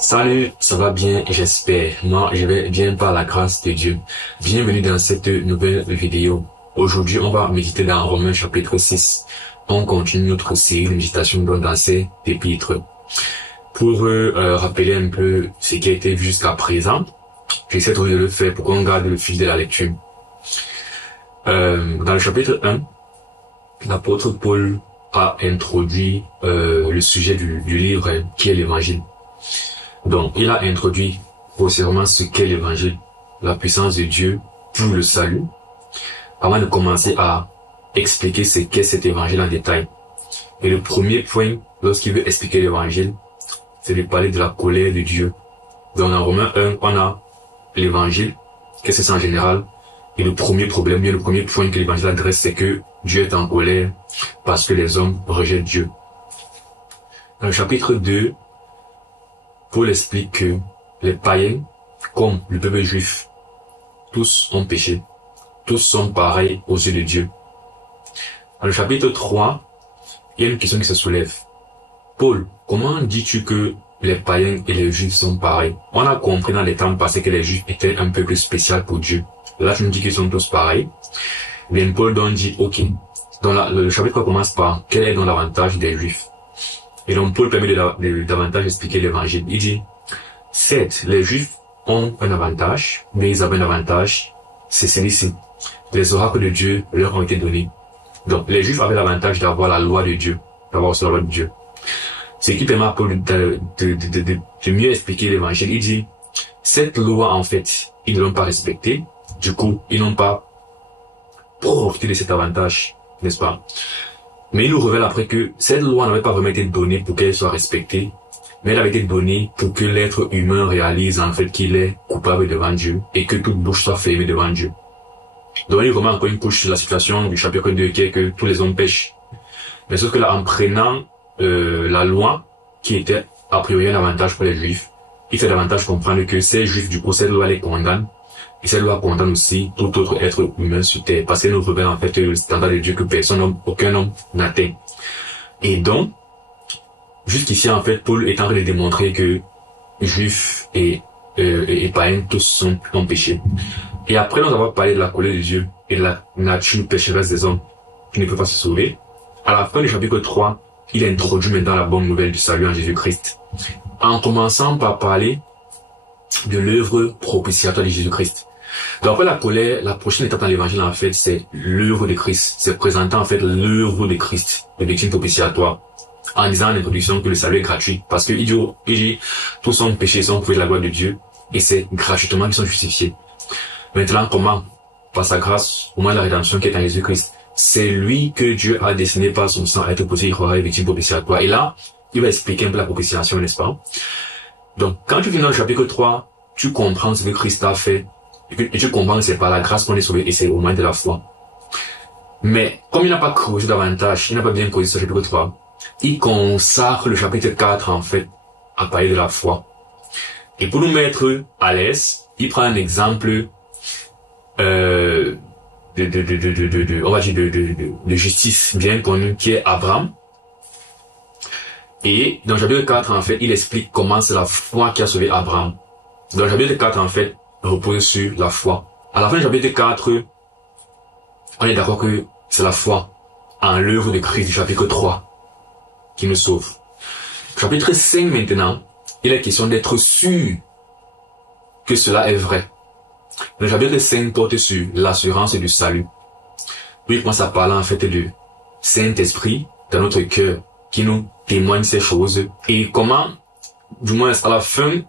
Salut, ça va bien, j'espère. Moi, je vais bien par la grâce de Dieu. Bienvenue dans cette nouvelle vidéo. Aujourd'hui, on va méditer dans Romains chapitre 6. On continue notre série de méditation dans ces épîtres. Pour rappeler un peu ce qui a été vu jusqu'à présent, j'essaie de le faire pour qu'on garde le fil de la lecture. Dans le chapitre 1, l'apôtre Paul a introduit le sujet du livre qui est l'évangile. Donc, il a introduit grossièrement ce qu'est l'évangile, la puissance de Dieu pour le salut, avant de commencer à expliquer ce qu'est cet évangile en détail. Et le premier point, lorsqu'il veut expliquer l'évangile, c'est de parler de la colère de Dieu. Donc, dans Romains 1, on a l'évangile, qu'est-ce que c'est en général, et le premier problème, bien le premier point que l'évangile adresse, c'est que Dieu est en colère parce que les hommes rejettent Dieu. Dans le chapitre 2, Paul explique que les païens, comme le peuple juif, tous ont péché. Tous sont pareils aux yeux de Dieu. Dans le chapitre 3, il y a une question qui se soulève. Paul, comment dis-tu que les païens et les juifs sont pareils? On a compris dans les temps passés que les juifs étaient un peuple spécial pour Dieu. Là, tu me dis qu'ils sont tous pareils. Bien, Paul donc dit, ok. Donc le chapitre commence par, quel est donc l'avantage des juifs? Et donc, Paul permet de davantage expliquer l'évangile. Il dit, certes, les Juifs ont un avantage, mais ils avaient un avantage, c'est celui-ci. Les oracles de Dieu leur ont été donnés. Donc, les Juifs avaient l'avantage d'avoir la loi de Dieu, d'avoir la loi de Dieu. Ce qui permet à Paul de mieux expliquer l'évangile. Il dit, cette loi, en fait, ils ne l'ont pas respectée. Du coup, ils n'ont pas profité de cet avantage, n'est-ce pas? Mais il nous révèle après que cette loi n'avait pas vraiment été donnée pour qu'elle soit respectée, mais elle avait été donnée pour que l'être humain réalise en fait qu'il est coupable devant Dieu et que toute bouche soit fermée devant Dieu. Donc il remet encore une couche sur la situation du chapitre 2 qui est que tous les hommes pêchent. Mais sauf que là, en prenant la loi, qui était a priori un avantage pour les Juifs, il fait davantage comprendre que ces Juifs, du coup, cette loi les condamne. Et cette loi condamne aussi tout autre être humain sur terre, parce qu'elle nous révèle en fait le standard de Dieu que aucun homme n'atteint. Et donc, jusqu'ici en fait, Paul est en train de démontrer que Juifs et païens tous ont péché. Et après nous avons parlé de la colère de Dieu et de la nature pécheresse des hommes qui ne peuvent pas se sauver, à la fin du chapitre 3, il introduit maintenant la bonne nouvelle du salut en Jésus-Christ, en commençant par parler de l'œuvre propitiatoire de Jésus-Christ. Donc après la colère, la prochaine étape dans l'évangile en fait, c'est l'œuvre de Christ. C'est présenter en fait l'œuvre de Christ, le victime propitiatoire, en disant en introduction que le salut est gratuit, parce que il dit tous sont péchés, sont privés de la gloire de Dieu, et c'est gratuitement qu'ils sont justifiés. Maintenant, comment? Par sa grâce, au moins la rédemption qui est en Jésus-Christ. C'est lui que Dieu a destiné par son sang à être posé victime propitiatoire. Et là, il va expliquer un peu la propitiation, n'est-ce pas? Donc, quand tu viens dans le chapitre 3, tu comprends ce que Christ a fait, et tu comprends que c'est par la grâce qu'on est sauvé, et c'est au moyen de la foi. Mais, comme il n'a pas creusé davantage, il n'a pas bien creusé ce chapitre 3, il consacre le chapitre 4, en fait, à parler de la foi. Et pour nous mettre à l'aise, il prend un exemple, on va dire de justice bien connue, qui est Abraham. Et dans le chapitre 4, en fait, il explique comment c'est la foi qui a sauvé Abraham. Dans le chapitre 4, en fait, repose sur la foi. À la fin du chapitre 4, on est d'accord que c'est la foi en l'œuvre de Christ du chapitre 3 qui nous sauve. Chapitre 5 maintenant, il est question d'être sûr que cela est vrai. Le chapitre 5 porte sur l'assurance du salut. Puis il commence à parler en fait du Saint-Esprit dans notre cœur qui nous témoigne ces choses et comment, du moins à la fin,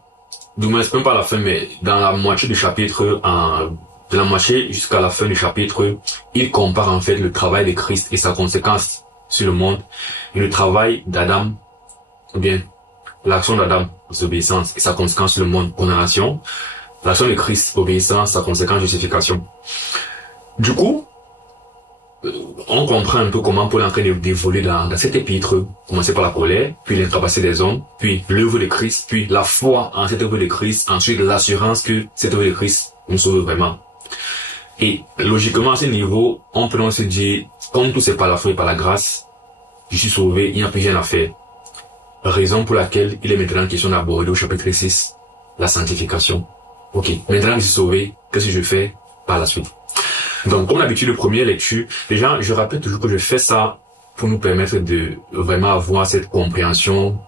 même pas à la fin, mais dans la moitié du chapitre, de la moitié jusqu'à la fin du chapitre, il compare en fait le travail de Christ et sa conséquence sur le monde, et le travail d'Adam, ou bien l'action d'Adam, désobéissance, et sa conséquence sur le monde, condamnation, l'action de Christ, obéissance, sa conséquence, justification. Du coup, on comprend un peu comment Paul est en train d'évoluer dans cet épître, commencer par la colère, puis l'incapacité des hommes, puis l'œuvre de Christ, puis la foi en cette œuvre de Christ, ensuite l'assurance que cette œuvre de Christ nous sauve vraiment. Et logiquement, à ce niveau, on peut donc se dire, comme tout c'est par la foi et par la grâce, je suis sauvé, il n'y a plus rien à faire. Raison pour laquelle il est maintenant question d'aborder au chapitre 6, la sanctification. Ok, maintenant que je suis sauvé, qu'est-ce que je fais par la suite? Donc, comme d'habitude, première lecture, déjà, je rappelle toujours que je fais ça pour nous permettre de vraiment avoir cette compréhension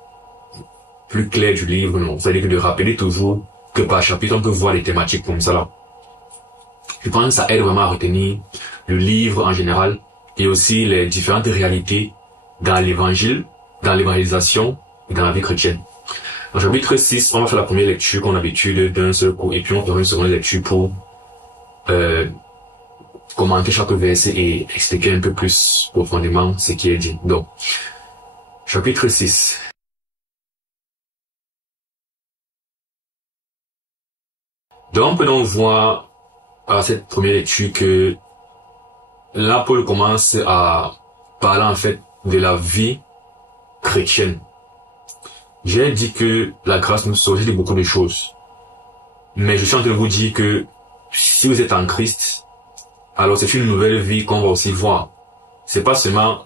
plus claire du livre, non? C'est-à-dire que de rappeler toujours que par chapitre, on peut voir les thématiques comme ça là. Je pense que ça aide vraiment à retenir le livre en général et aussi les différentes réalités dans l'évangile, dans l'évangélisation et dans la vie chrétienne. Dans le chapitre 6, on va faire la première lecture comme d'habitude d'un seul coup et puis on fera une seconde lecture pour commenter chaque verset et expliquer un peu plus profondément ce qui est dit. Donc, chapitre 6. Donc, on peut donc voir à cette première lecture que là, Paul commence à parler en fait de la vie chrétienne. J'ai dit que la grâce nous sauve, j'ai dit beaucoup de choses. Mais je suis en train de vous dire que si vous êtes en Christ, alors c'est une nouvelle vie qu'on va aussi voir. C'est pas seulement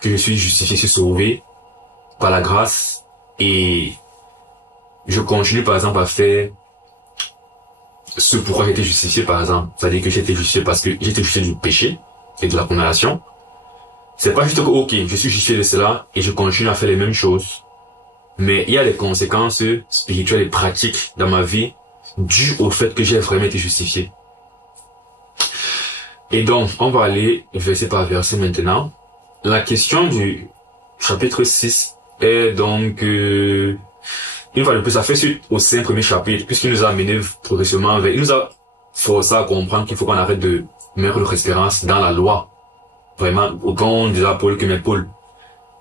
que je suis justifié, je suis sauvé par la grâce et je continue par exemple à faire ce pourquoi j'ai été justifié par exemple. C'est-à-dire que j'ai été justifié parce que j'ai été justifié du péché et de la condamnation. C'est pas juste que ok, je suis justifié de cela et je continue à faire les mêmes choses. Mais il y a des conséquences spirituelles et pratiques dans ma vie dues au fait que j'ai vraiment été justifié. Et donc, on va aller verset par verset maintenant. La question du chapitre 6 est donc, une fois de plus, ça fait suite aux 5 premiers chapitres, puisqu'il nous a amené progressivement vers, il nous a forcé à comprendre qu'il faut qu'on arrête de mettre notre espérance dans la loi. Vraiment, autant on disait à Paul que mais Paul,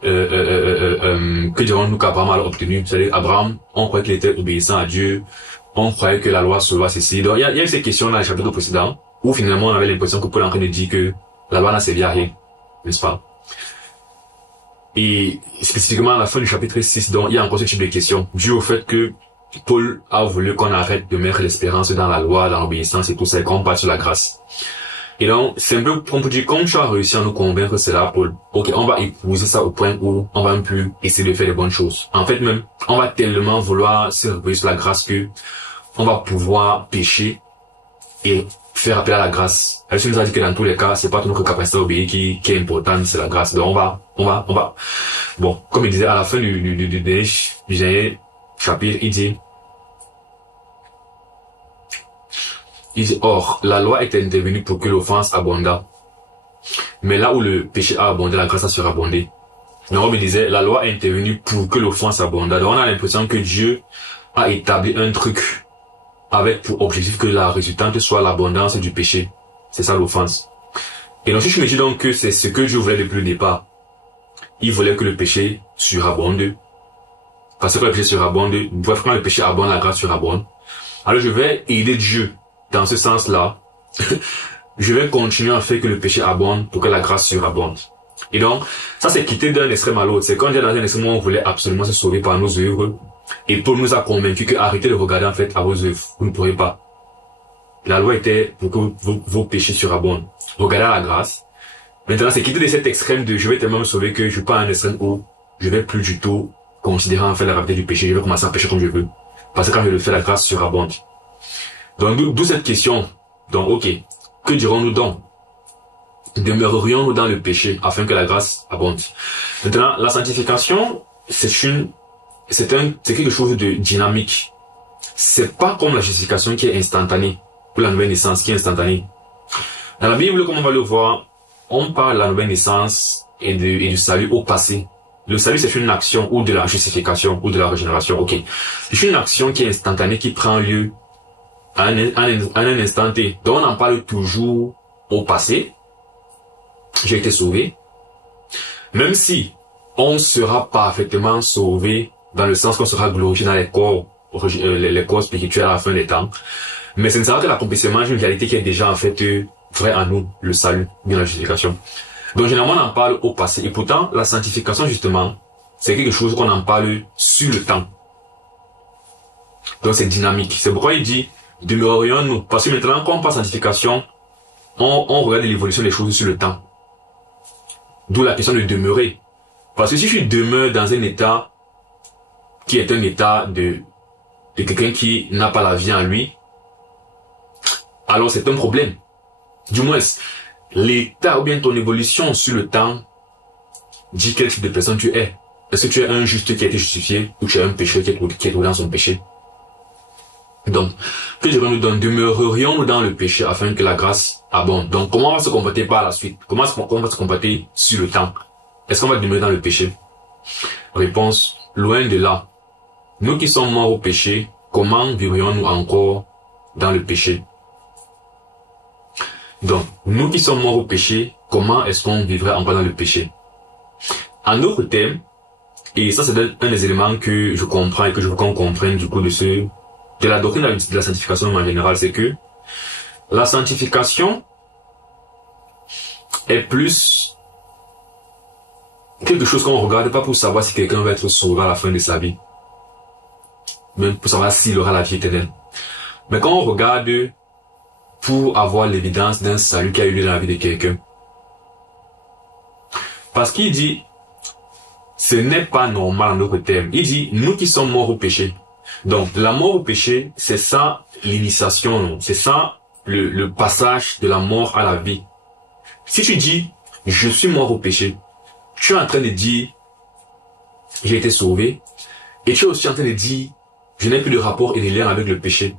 que dirons-nous qu'Abraham a obtenu? C'est-à-dire, Abraham, on croyait qu'il était obéissant à Dieu, on croyait que la loi sauva ceci. Donc, il y a eu ces questions dans le chapitre précédent, où finalement on avait l'impression que Paul est en train de dire que la loi n'a servi à rien, n'est-ce pas? Et spécifiquement à la fin du chapitre 6, donc il y a encore ce type de questions, dû au fait que Paul a voulu qu'on arrête de mettre l'espérance dans la loi, dans l'obéissance et tout ça, et qu'on parte sur la grâce. Et donc, c'est un peu, on peut dire, comme tu as réussi à nous convaincre cela, Paul, ok, on va épouser ça au point où on va même plus essayer de faire les bonnes choses. En fait même, on va tellement vouloir se reposer sur la grâce que on va pouvoir pécher et faire appel à la grâce. Elle nous a dit que dans tous les cas, c'est pas notre capacité à obéir qui est importante, c'est la grâce. Donc on va. Bon, comme il disait à la fin du dernier chapitre, il dit, or, la loi est intervenue pour que l'offense abondât. Mais là où le péché a abondé, la grâce a surabondé. Donc, on me disait, la loi est intervenue pour que l'offense abondât. Donc, on a l'impression que Dieu a établi un truc avec pour objectif que la résultante soit l'abondance du péché. C'est ça l'offense. Et donc, si je me dis donc que c'est ce que Dieu voulait depuis le départ, il voulait que le péché surabonde. Parce que le péché surabonde, bref, quand le péché abonde, la grâce surabonde. Alors, je vais aider Dieu dans ce sens-là. Je vais continuer à faire que le péché abonde pour que la grâce surabonde. Et donc, ça c'est quitter d'un extrême à l'autre. C'est quand on est dans un extrême où on voulait absolument se sauver par nos œuvres. Et Paul nous a convaincus que arrêtez de regarder en fait à vos œuvres. Vous ne pourrez pas. La loi était pour que vos péchés surabondent. Regardez à la grâce. Maintenant, c'est quitter de cet extrême de je vais tellement me sauver que je pars à un extrême où je vais plus du tout considérer en fait la gravité du péché. Je vais commencer à pécher comme je veux. Parce que quand je le fais, la grâce surabonde. Donc, d'où cette question. Donc, ok. Que dirons-nous donc? Demeurerions-nous dans le péché afin que la grâce abonde? Maintenant, la sanctification, c'est quelque chose de dynamique. C'est pas comme la justification qui est instantanée, ou la nouvelle naissance qui est instantanée. Dans la Bible, comme on va le voir, on parle de la nouvelle naissance et du salut au passé. Le salut, c'est une action, ou de la justification, ou de la régénération, ok. C'est une action qui est instantanée, qui prend lieu à un instant T. Donc on en parle toujours au passé. J'ai été sauvé. Même si on sera parfaitement sauvé dans le sens qu'on sera glorifié dans les corps spirituels à la fin des temps. Mais ce ne sera que l'accomplissement d'une réalité qui est déjà en fait vraie en nous, le salut, bien la justification. Donc généralement on en parle au passé. Et pourtant la sanctification justement, c'est quelque chose qu'on en parle sur le temps. Donc c'est dynamique. C'est pourquoi il dit demeurerions-nous. Parce que maintenant, quand on passe à sanctification, on regarde l'évolution des choses sur le temps. D'où la question de demeurer. Parce que si je demeure dans un état qui est un état de quelqu'un qui n'a pas la vie en lui, alors c'est un problème. Du moins, l'état ou bien ton évolution sur le temps dit quel type de personne tu es. Est-ce que tu es un juste qui a été justifié ou tu es un pécheur qui est dans son péché? Donc, que dirions-nous donc? Demeurerions-nous dans le péché afin que la grâce abonde? Donc, comment on va se comporter par la suite? Comment on va se comporter sur le temps? Est-ce qu'on va demeurer dans le péché? Réponse, loin de là. Nous qui sommes morts au péché, comment vivrions-nous encore dans le péché? Donc, nous qui sommes morts au péché, comment est-ce qu'on vivrait encore dans le péché? En d'autres termes, et ça c'est un des éléments que je comprends et que je veux qu'on comprenne du coup de la doctrine de la sanctification en général, c'est que la sanctification est plus quelque chose qu'on regarde pas pour savoir si quelqu'un va être sauvé à la fin de sa vie, même pour savoir s'il aura la vie éternelle, mais quand on regarde pour avoir l'évidence d'un salut qui a eu lieu dans la vie de quelqu'un. Parce qu'il dit, ce n'est pas normal en d'autres termes. Il dit, nous qui sommes morts au péché. Donc, la mort au péché, c'est ça l'initiation, c'est ça le passage de la mort à la vie. Si tu dis, je suis mort au péché, tu es en train de dire, j'ai été sauvé, et tu es aussi en train de dire, je n'ai plus de rapport et de lien avec le péché.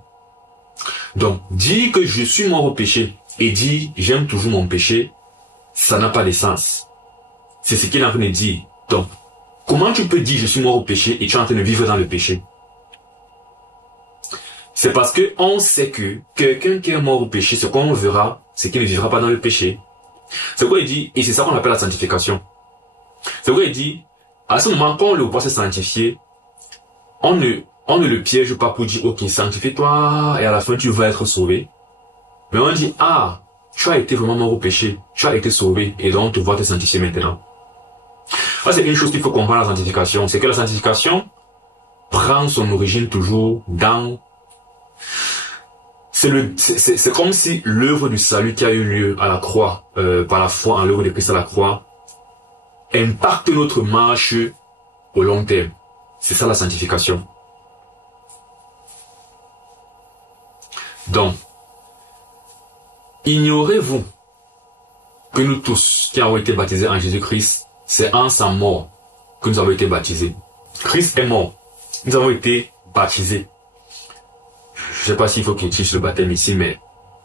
Donc, dire que je suis mort au péché et dire, j'aime toujours mon péché, ça n'a pas de sens. C'est ce qu'il est en train de dire. Donc, comment tu peux dire, je suis mort au péché et tu es en train de vivre dans le péché? C'est parce que on sait que quelqu'un qui est mort au péché, ce qu'on verra, c'est qu'il ne vivra pas dans le péché. C'est quoi il dit, et c'est ça qu'on appelle la sanctification. C'est quoi il dit, à ce moment, quand on le voit se sanctifier, on ne le piège pas pour dire, ok, sanctifie-toi, et à la fin, tu vas être sauvé. Mais on dit, ah, tu as été vraiment mort au péché, tu as été sauvé, et donc, tu vas te sanctifier maintenant. Ça, c'est une chose qu'il faut comprendre la sanctification, c'est que la sanctification prend son origine toujours dans... C'est comme si l'œuvre du salut qui a eu lieu à la croix, par la foi en l'œuvre de Christ à la croix, impacte notre marche au long terme. C'est ça la sanctification. Donc, ignorez-vous que nous tous qui avons été baptisés en Jésus-Christ, c'est en sa mort que nous avons été baptisés. Christ est mort. Nous avons été baptisés. Je ne sais pas s'il faut qu'il utilise le baptême ici, mais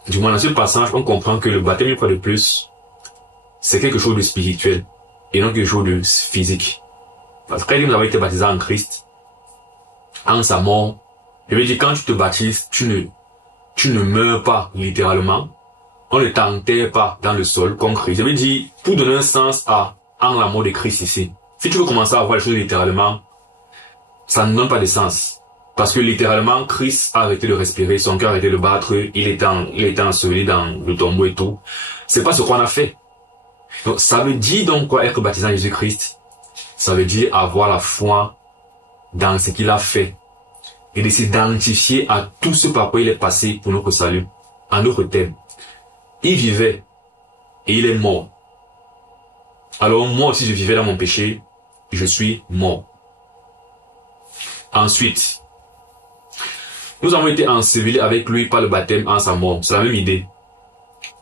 du moins dans ce passage, on comprend que le baptême, une fois de plus, c'est quelque chose de spirituel et non quelque chose de physique. Parce que quand nous avons été baptisés en Christ, en sa mort, je veux dire, quand tu te baptises, tu ne meurs pas littéralement. On ne t'enterre pas dans le sol comme Christ. Je veux dire, pour donner un sens en la mort de Christ ici. Si tu veux commencer à voir les choses littéralement, ça ne donne pas de sens. Parce que littéralement, Christ a arrêté de respirer, son cœur a arrêté de battre, il était enseveli dans le tombeau et tout. C'est pas ce qu'on a fait. Donc, ça veut dire donc quoi être baptisé en Jésus-Christ? Ça veut dire avoir la foi dans ce qu'il a fait. Et de s'identifier à tout ce par quoi il est passé pour notre salut. En d'autres termes, il vivait et il est mort. Alors moi aussi je vivais dans mon péché, je suis mort. Ensuite, nous avons été ensevelis avec lui par le baptême en sa mort. C'est la même idée.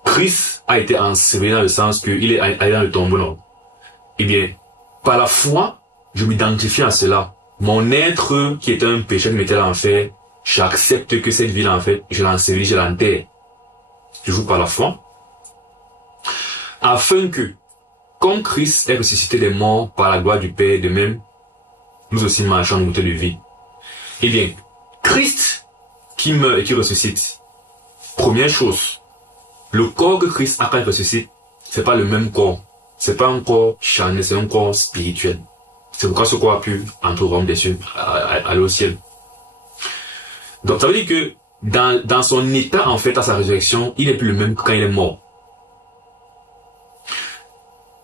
Christ a été enseveli dans le sens qu'il est allé dans le tombeau, non? Eh bien, par la foi, je m'identifie à cela. Mon être qui était un péché qui m'était l'enfer, j'accepte que cette vie en fait, je l'ensevelis, je l'enterre. Toujours par la foi. Afin que, comme Christ est ressuscité des morts par la gloire du Père, de même, nous aussi marchons en nouveauté de vie. Eh bien, Christ qui meurt et qui ressuscite, première chose, le corps que Christ a quand il ressuscite, c'est pas le même corps. C'est pas un corps charnel, c'est un corps spirituel. C'est pourquoi ce corps a pu entrer au royaume des cieux, aller au ciel. Donc ça veut dire que dans son état en fait à sa résurrection, il n'est plus le même que quand il est mort.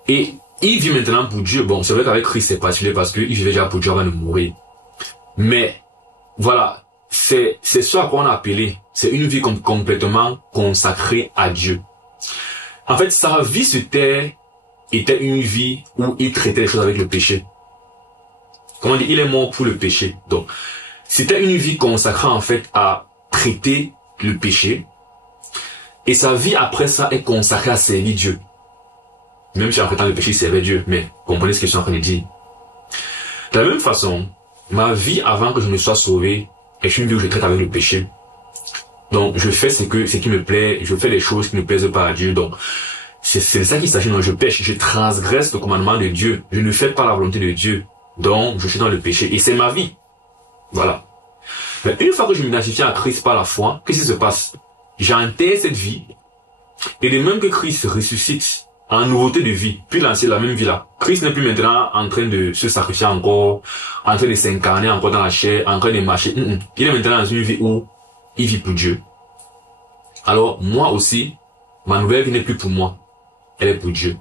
Et il vit maintenant pour Dieu. Bon, c'est vrai qu'avec Christ c'est particulier parce qu'il vivait déjà pour Dieu avant de mourir. Mais voilà, c'est ce à quoi on a appelé. C'est une vie complètement consacrée à Dieu. En fait, sa vie sur terre était une vie où il traitait les choses avec le péché. comment dire, il est mort pour le péché. Donc, c'était une vie consacrée en fait à traiter le péché. Et sa vie après ça est consacrée à servir Dieu. Même si en traitant le péché, il servait Dieu. Mais comprenez ce que je suis en train de dire. De la même façon, ma vie avant que je ne sois sauvé est une vie où je traite avec le péché. Donc, je fais ce qui me plaît, je fais les choses qui ne plaisent pas à Dieu. Donc, c'est de ça qu'il s'agit. Donc, je pêche, je transgresse le commandement de Dieu. Je ne fais pas la volonté de Dieu. Donc, je suis dans le péché. Et c'est ma vie. Voilà. Mais une fois que je m'identifie à Christ par la foi, qu'est-ce qui se passe? J'enterre cette vie. Et de même que Christ ressuscite en nouveauté de vie, puis lancer la même vie là. Christ n'est plus maintenant en train de se sacrifier encore, en train de s'incarner encore dans la chair, en train de marcher. Il est maintenant dans une vie où il vit pour Dieu. Alors, moi aussi, ma nouvelle vie n'est plus pour moi. Elle est pour Dieu.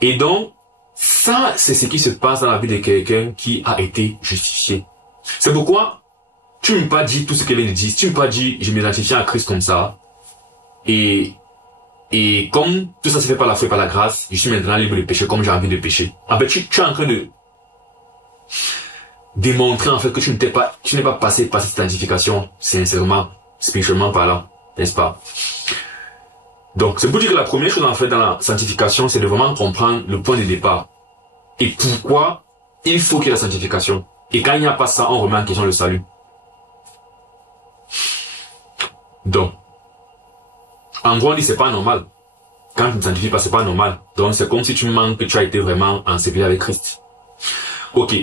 Et donc, ça, c'est ce qui se passe dans la vie de quelqu'un qui a été justifié. C'est pourquoi tu ne m'as pas dit tout ce qu'elle vient de dire. Tu ne m'as pas dit, je m'identifie à Christ comme ça. Et comme tout ça se fait par la foi et par la grâce, je suis maintenant libre de pécher comme j'ai envie de pécher. En fait, tu es en train de démontrer en fait que tu n'es pas passé par cette identification, sincèrement, spirituellement parlant, n'est-ce pas? Donc, c'est pour dire que la première chose en fait dans la sanctification, c'est de vraiment comprendre le point de départ. Et pourquoi il faut qu'il y ait la sanctification. Et quand il n'y a pas ça, on remet en question le salut. Donc, en gros, on dit c'est pas normal. Quand tu ne sanctifies pas, c'est pas normal. Donc, c'est comme si tu manques que tu as été vraiment enseveli avec Christ. Ok.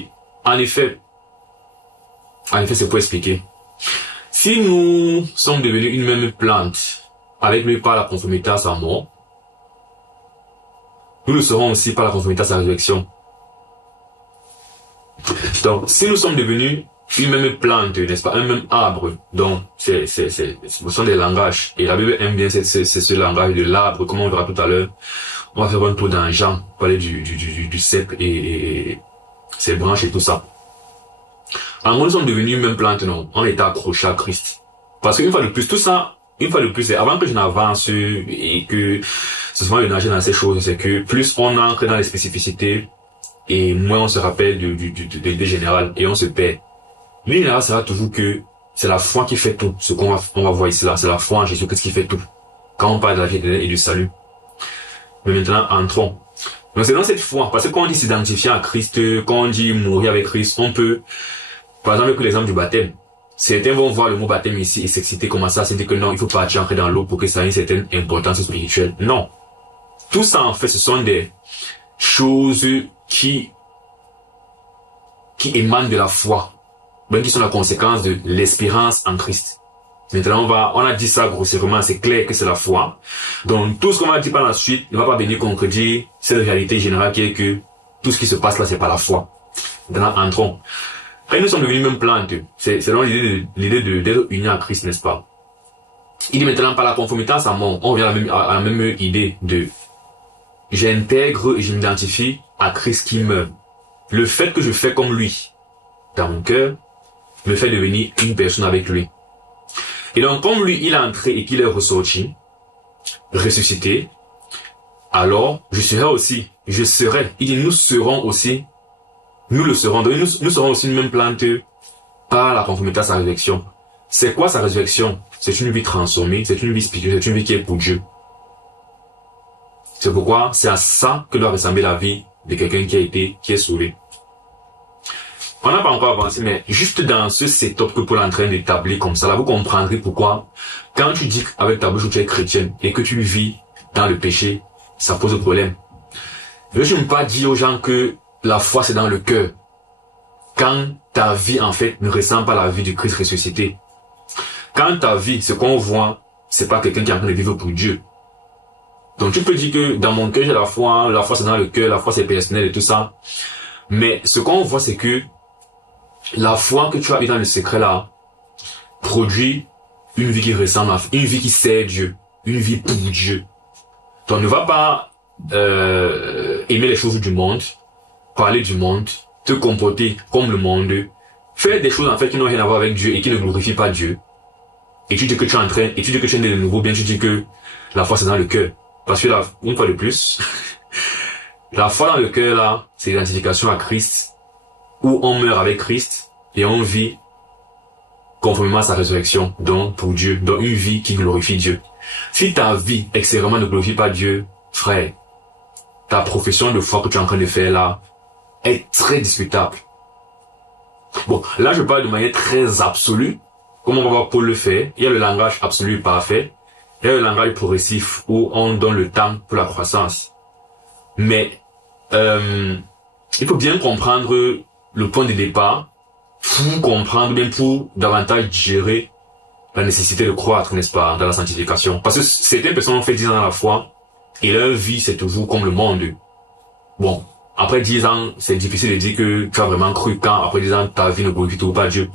En effet, c'est pour expliquer. Si nous sommes devenus une même plante, avec lui par la conformité à sa mort, nous le serons aussi par la conformité à sa résurrection. Donc, si nous sommes devenus une même plante, n'est-ce pas, un même arbre, donc ce sont des langages. Et la Bible aime bien ce langage de l'arbre, comme on verra tout à l'heure. On va faire un tour dans Jean, parler du cep et ses branches et tout ça. En gros, nous sommes devenus une même plante, non. On était accrochés à Christ. Parce qu'une fois de plus, tout ça, une fois de plus, avant que je n'avance et que ce soit le danger dans ces choses, c'est que plus on entre dans les spécificités et moins on se rappelle de l'idée générale et on se perd. L'idée générale sera toujours que c'est la foi qui fait tout. Ce qu'on va voir ici là, c'est la foi en Jésus-Christ qui fait tout. Quand on parle de la vie éternelle et du salut. Mais maintenant, entrons. Donc c'est dans cette foi, parce que quand on dit s'identifier à Christ, quand on dit mourir avec Christ, on peut, par exemple, avec l'exemple du baptême. Certains vont voir le mot baptême ici et s'exciter comme ça, c'est dire que non, il faut pas entrer dans l'eau pour que ça ait une certaine importance spirituelle. Non. Tout ça, en fait, ce sont des choses qui émanent de la foi, même qui sont la conséquence de l'espérance en Christ. Maintenant, on a dit ça grossièrement, c'est clair que c'est la foi. Donc, tout ce qu'on va dire par la suite ne va pas venir contredire cette réalité générale qui est que tout ce qui se passe là, c'est pas la foi. Maintenant, entrons. Quand nous sommes devenus même plante, c'est donc l'idée d'être unis à Christ, n'est-ce pas? Il dit maintenant par la conformité à sa mort, on revient à la même idée de j'intègre et je m'identifie à Christ qui meurt. Le fait que je fais comme lui dans mon cœur me fait devenir une personne avec lui. Et donc comme lui il est entré et qu'il est ressorti, ressuscité, alors il dit nous serons aussi. Nous le serons. Donc, nous serons aussi une même plante par la conformité à sa résurrection. C'est quoi sa résurrection? C'est une vie transformée, c'est une vie spirituelle, c'est une vie qui est pour Dieu. C'est pourquoi c'est à ça que doit ressembler la vie de quelqu'un qui est sauvé. On n'a pas encore avancé, mais juste dans ce setup que Paul est en train d'établir comme ça, là, vous comprendrez pourquoi, quand tu dis avec ta bouche que tu es chrétienne et que tu vis dans le péché, ça pose problème. Je ne veux pas dire aux gens que la foi, c'est dans le cœur. Quand ta vie, en fait, ne ressemble pas à la vie du Christ ressuscité. Quand ta vie, ce qu'on voit, c'est pas quelqu'un qui est en train de vivre pour Dieu. Donc, tu peux dire que dans mon cœur, j'ai la foi c'est dans le cœur, la foi c'est personnel et tout ça. Mais ce qu'on voit, c'est que la foi que tu as eu dans le secret là, produit une vie qui ressemble à, une vie qui sert Dieu, une vie pour Dieu. Donc, ne va pas aimer les choses du monde, parler du monde, te comporter comme le monde, faire des choses en fait qui n'ont rien à voir avec Dieu et qui ne glorifient pas Dieu. Et tu dis que tu es en train, et tu dis que tu es né de nouveau, bien tu dis que la foi c'est dans le cœur. Parce que là, une fois de plus, La foi dans le cœur, là, c'est l'identification à Christ, où on meurt avec Christ et on vit conformément à sa résurrection, donc pour Dieu, dans une vie qui glorifie Dieu. Si ta vie extérieurement ne glorifie pas Dieu, frère, ta profession de foi que tu es en train de faire là est très discutable. Bon, là je parle de manière très absolue, comme on va voir Paul le faire. Il y a le langage absolu parfait, il y a le langage progressif où on donne le temps pour la croissance. Mais il faut bien comprendre le point de départ pour comprendre, bien pour davantage gérer la nécessité de croître, n'est-ce pas, dans la sanctification. Parce que certaines personnes ont fait 10 ans dans la foi et leur vie c'est toujours comme le monde. Bon, après 10 ans, c'est difficile de dire que tu as vraiment cru quand après 10 ans ta vie ne glorifie toujours pas Dieu.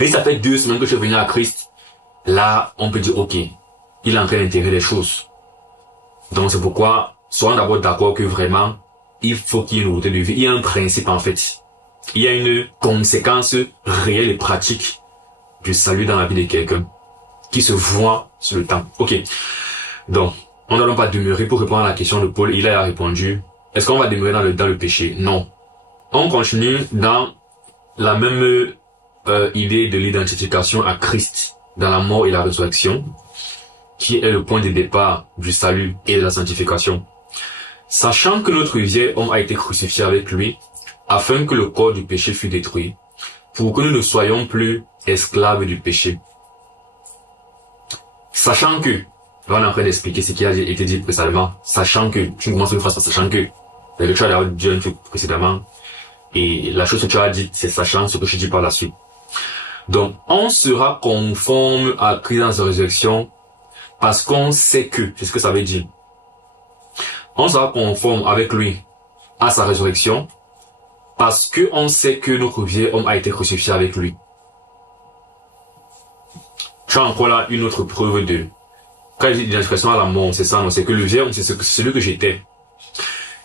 Mais ça fait 2 semaines que je suis venu à Christ. Là, on peut dire, ok, il est en train d'intégrer les choses. Donc c'est pourquoi, soyons d'abord d'accord que vraiment, il faut qu'il y ait une nouveauté de vie. Il y a un principe en fait. Il y a une conséquence réelle et pratique du salut dans la vie de quelqu'un qui se voit sur le temps. Ok. Donc, on n'allons pas demeurer pour répondre à la question de Paul. Il a répondu, est-ce qu'on va demeurer dans le péché? Non. On continue dans la même idée de l'identification à Christ dans la mort et la résurrection, qui est le point de départ du salut et de la sanctification. Sachant que notre vieil homme a été crucifié avec lui, afin que le corps du péché fût détruit, pour que nous ne soyons plus esclaves du péché. Sachant que, là on est en train d'expliquer ce qui a été dit précédemment, sachant que, tu commences une phrase par sachant que, tu as dit un truc précédemment, et la chose que tu as dit, c'est sachant ce que je dis par la suite. Donc, on sera conforme à Christ dans sa résurrection, parce qu'on sait que, c'est ce que ça veut dire. On sera conforme avec lui à sa résurrection, parce que on sait que notre vieux homme a été crucifié avec lui. Tu as encore là une autre preuve de, quand je dis l'identification à la mort, c'est ça, non, c'est que le vieux homme, c'est celui que j'étais.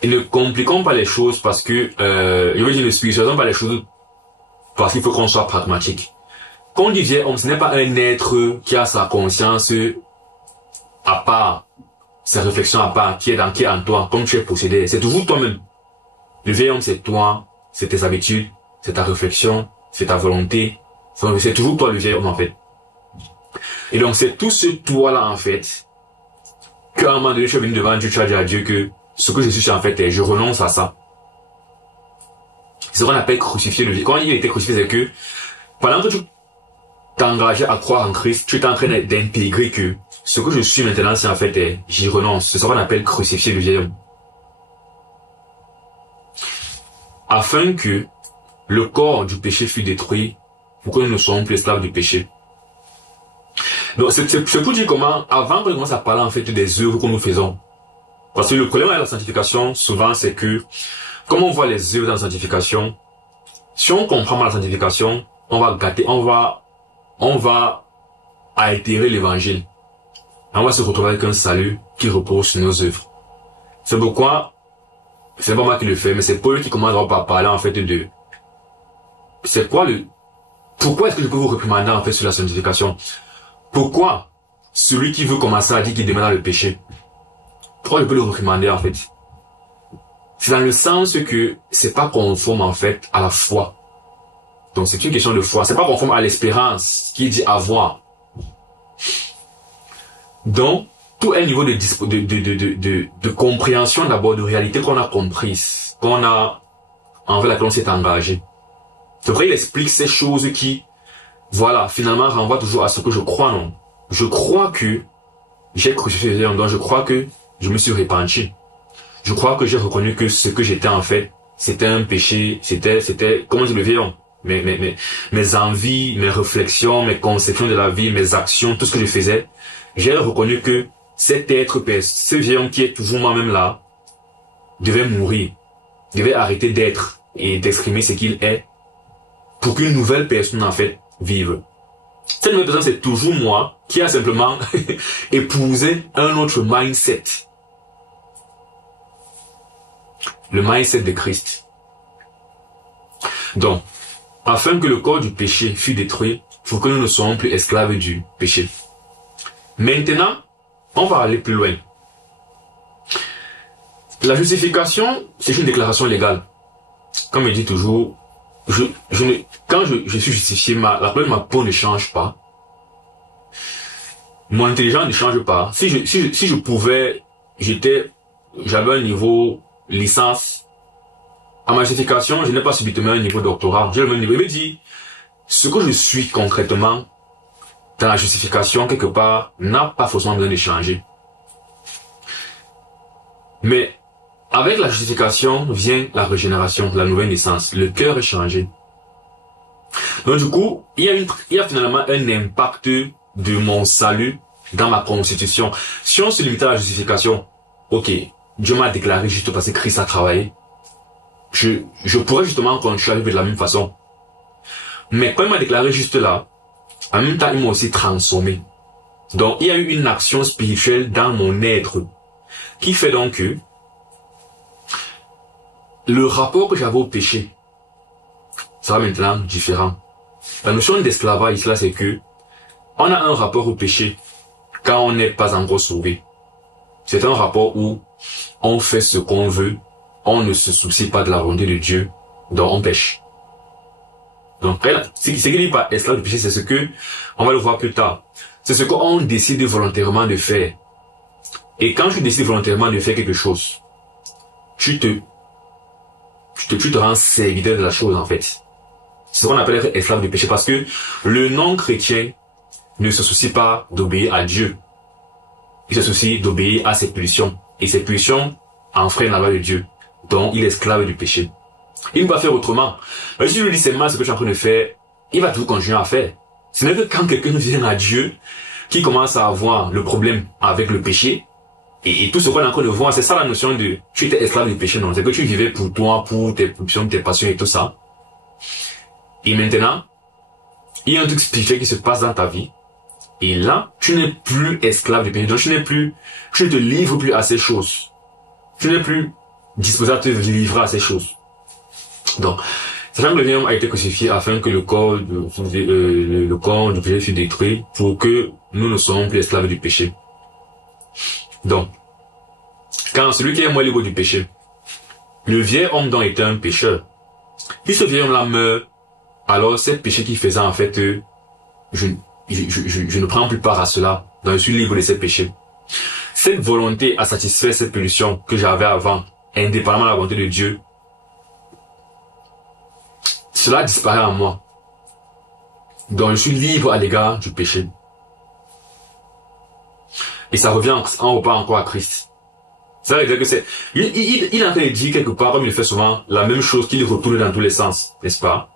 Et ne compliquons pas les choses parce que, je veux dire, ne spiritualisons pas les choses parce qu'il faut qu'on soit pragmatique. Quand on dit vieux homme, ce n'est pas un être qui a sa conscience à part, sa réflexion à part, qui est en toi, comme tu es possédé. C'est toujours toi-même. Le vieil homme, c'est toi, c'est tes habitudes, c'est ta réflexion, c'est ta volonté. C'est toujours toi le vieil homme, en fait. Et donc, c'est tout ce toi-là, en fait, qu'à un moment donné, tu es venu devant Dieu, tu as dit à Dieu que ce que je suis, en fait, je renonce à ça. C'est ce qu'on appelle crucifier le vieil. Quand il était crucifié, c'est que, pendant que tu t'engageais à croire en Christ, tu es en train d'intégrer que ce que je suis maintenant, c'est en fait, j'y renonce. C'est ce qu'on appelle crucifier le vieil homme. Afin que le corps du péché fût détruit, pour que nous ne soyons plus esclaves du péché. Donc, c'est pour dire comment, avant qu'on commence à parler en fait des œuvres que nous faisons. Parce que le problème avec la sanctification, souvent, c'est que, comme on voit les œuvres dans la sanctification, si on comprend mal la sanctification, on va gâter, on va altérer l'évangile. On va se retrouver avec un salut qui repose sur nos œuvres. C'est pourquoi, c'est pas moi qui le fais, mais c'est Paul qui commence par parler en fait de, c'est quoi pourquoi est-ce que je peux vous réprimander en fait sur la sanctification? Pourquoi celui qui veut commencer à dire qu'il demeure dans le péché? Pourquoi je peux le réprimander en fait? C'est dans le sens que c'est pas conforme en fait à la foi. Donc c'est une question de foi. C'est pas conforme à l'espérance qui dit avoir. Donc, tout un niveau de compréhension d'abord, de réalité qu'on a comprise, qu'on a, envers laquelle on s'est engagé. C'est vrai, il explique ces choses qui, voilà, finalement renvoient toujours à ce que je crois, non? Je crois que j'ai crucifié les hommes, donc je crois que je me suis repenti. Je crois que j'ai reconnu que ce que j'étais en fait, c'était un péché, c'était, comment dire le vieil homme? Mes envies, mes réflexions, mes conceptions de la vie, mes actions, tout ce que je faisais, j'ai reconnu que cet être, ce vieil homme qui est toujours moi-même là, devait mourir, devait arrêter d'être et d'exprimer ce qu'il est pour qu'une nouvelle personne en fait vive. Cette nouvelle personne, c'est toujours moi qui a simplement épousé un autre mindset. Le mindset de Christ. Donc, afin que le corps du péché fût détruit, pour que nous ne soyons plus esclaves du péché. Maintenant, on va aller plus loin. La justification, c'est une déclaration légale. Comme je dis toujours, quand je suis justifié, la couleur de ma peau ne change pas. Mon intelligence ne change pas. Si je pouvais, j'avais un niveau licence. À ma justification, je n'ai pas subitement un niveau doctorat. J'ai le même niveau. Il me dit, ce que je suis concrètement dans la justification, quelque part, n'a pas forcément besoin de changer. Mais, avec la justification vient la régénération, la nouvelle naissance. Le cœur est changé. Donc du coup, il y a finalement un impact de mon salut dans ma constitution. Si on se limite à la justification, ok, Dieu m'a déclaré juste parce que Christ a travaillé. Je pourrais justement continuer à vivre de la même façon. Mais quand il m'a déclaré juste là, en même temps, il m'a aussi transformé. Donc, il y a eu une action spirituelle dans mon être qui fait donc que le rapport que j'avais au péché sera maintenant différent. La notion d'esclavage ici, là, c'est que on a un rapport au péché quand on n'est pas encore sauvé. C'est un rapport où on fait ce qu'on veut, on ne se soucie pas de la volonté de Dieu, donc on pêche. Donc, ce qui dit par esclave du péché, c'est ce que, on va le voir plus tard, c'est ce qu'on décide volontairement de faire. Et quand tu décides volontairement de faire quelque chose, tu te rends serviteur de la chose, en fait. C'est ce qu'on appelle être esclave du péché, parce que le non-chrétien ne se soucie pas d'obéir à Dieu. Il se soucie d'obéir à ses pulsions. Et ses pulsions enfreignent la loi de Dieu. Donc, il est esclave du péché. Il ne va faire autrement. Mais si je lui dis c'est mal ce que je suis en train de faire, il va tout continuer à faire. Ce n'est que quand quelqu'un vient à Dieu, qui commence à avoir le problème avec le péché, et tout ce qu'on est en train de voir, c'est ça la notion de tu étais esclave du péché, non? C'est que tu vivais pour toi, pour tes pulsions, tes passions et tout ça. Et maintenant, il y a un truc spirituel qui se passe dans ta vie. Et là, tu n'es plus esclave du péché. Donc, tu ne te livres plus à ces choses. Tu n'es plus disposé à te livrer à ces choses. Donc, sachant que le bien a été crucifié afin que le corps du péché fût détruit pour que nous ne soyons plus esclaves du péché. Donc, quand celui qui est moins libre du péché, le vieil homme dont était un pécheur, si ce vieil homme-là meurt, alors c'est le péché qui faisait en fait, je ne prends plus part à cela, donc je suis libre de ces péchés. Cette volonté à satisfaire cette pulsion que j'avais avant, indépendamment de la volonté de Dieu, cela disparaît en moi. Donc je suis libre à l'égard du péché. Et ça revient en repas encore à Christ. Ça veut dire que c'est, il est en train de dire quelque part, comme il fait souvent, la même chose qu'il retourne dans tous les sens, n'est-ce pas?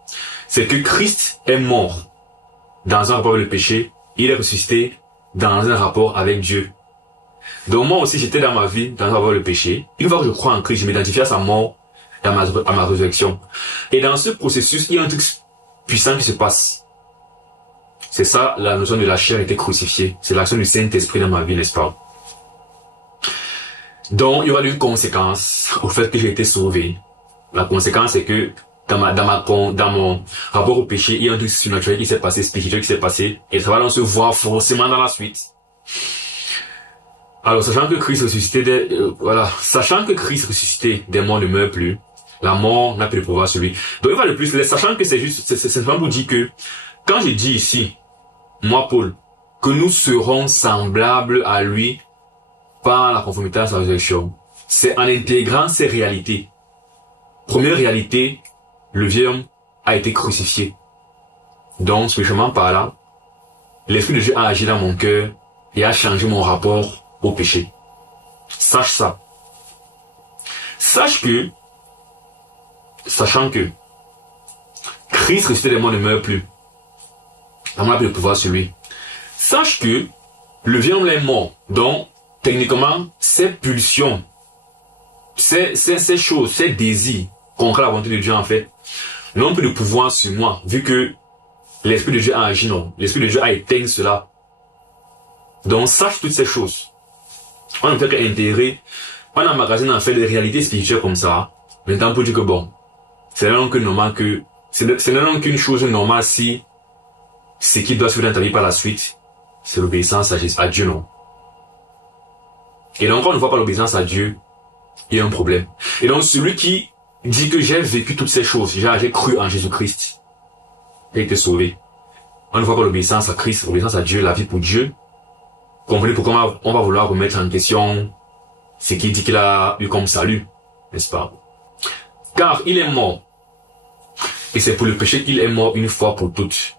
C'est que Christ est mort dans un rapport avec le péché, il est ressuscité dans un rapport avec Dieu. Donc moi aussi, j'étais dans ma vie, dans un rapport avec le péché. Une fois que je crois en Christ, je m'identifie à sa mort et à ma résurrection. Et dans ce processus, il y a un truc puissant qui se passe. C'est ça, la notion de la chair était crucifiée. C'est l'action du Saint-Esprit dans ma vie, n'est-ce pas? Donc, il y aura une conséquence au fait que j'ai été sauvé. La conséquence, c'est que dans mon rapport au péché, il y a un truc surnaturel qui s'est passé, spirituel qui s'est passé, et ça va donc se voir forcément dans la suite. Alors, sachant que Christ ressuscité des morts ne meurt plus, la mort n'a plus de pouvoir sur lui. Donc, il va le plus, sachant que c'est simplement pour dire que, quand j'ai dit ici, moi, Paul, que nous serons semblables à lui par la conformité à sa résurrection, c'est en intégrant ces réalités. Première réalité, le vieil homme a été crucifié. Donc, spécialement par là, l'Esprit de Dieu a agi dans mon cœur et a changé mon rapport au péché. Sache ça. Sachant que Christ ressuscité des morts ne meurt plus. La mort n'a plus de pouvoir sur lui. Sache que le vieil homme est mort. Donc, techniquement, ces pulsions, ces choses, ces désirs, contre la volonté de Dieu en fait, n'ont plus de pouvoir sur moi, vu que l'Esprit de Dieu a agi, non. L'Esprit de Dieu a éteint cela. Donc, sache toutes ces choses. On ne fait qu'intégrer, on emmagasine en fait des réalités spirituelles comme ça. Maintenant, pour dire que bon, c'est donc qu'une chose normale si ce qui doit se faire dans ta vie par la suite, c'est l'obéissance à Dieu, non. Et donc, quand on ne voit pas l'obéissance à Dieu, il y a un problème. Et donc, celui qui dit que j'ai vécu toutes ces choses, j'ai cru en Jésus-Christ, j'ai été sauvé. On ne voit pas l'obéissance à Christ, l'obéissance à Dieu, la vie pour Dieu. Comprenez pourquoi on va vouloir remettre en question ce qu'il dit qu'il a eu comme salut, n'est-ce pas? Car il est mort. Et c'est pour le péché qu'il est mort une fois pour toutes.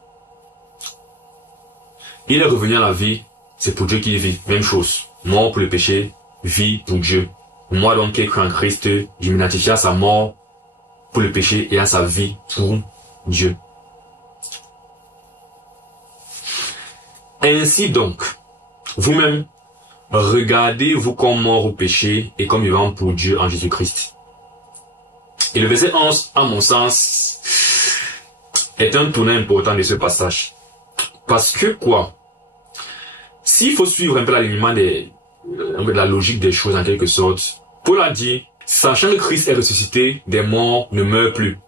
Il est revenu à la vie, c'est pour Dieu qu'il vit. Même chose. Mort pour le péché, vie pour Dieu. Moi donc qui ai cru en Christ, je m'identifie à sa mort pour le péché et à sa vie pour Dieu. Ainsi donc, vous-même, regardez-vous comme mort au péché et comme vivant pour Dieu en Jésus-Christ. Et le verset 11, à mon sens, est un tournant important de ce passage. Parce que quoi? S'il faut suivre un peu l'alignement de la logique des choses en quelque sorte, Paul a dit, sachant que Christ est ressuscité, des morts ne meurent plus.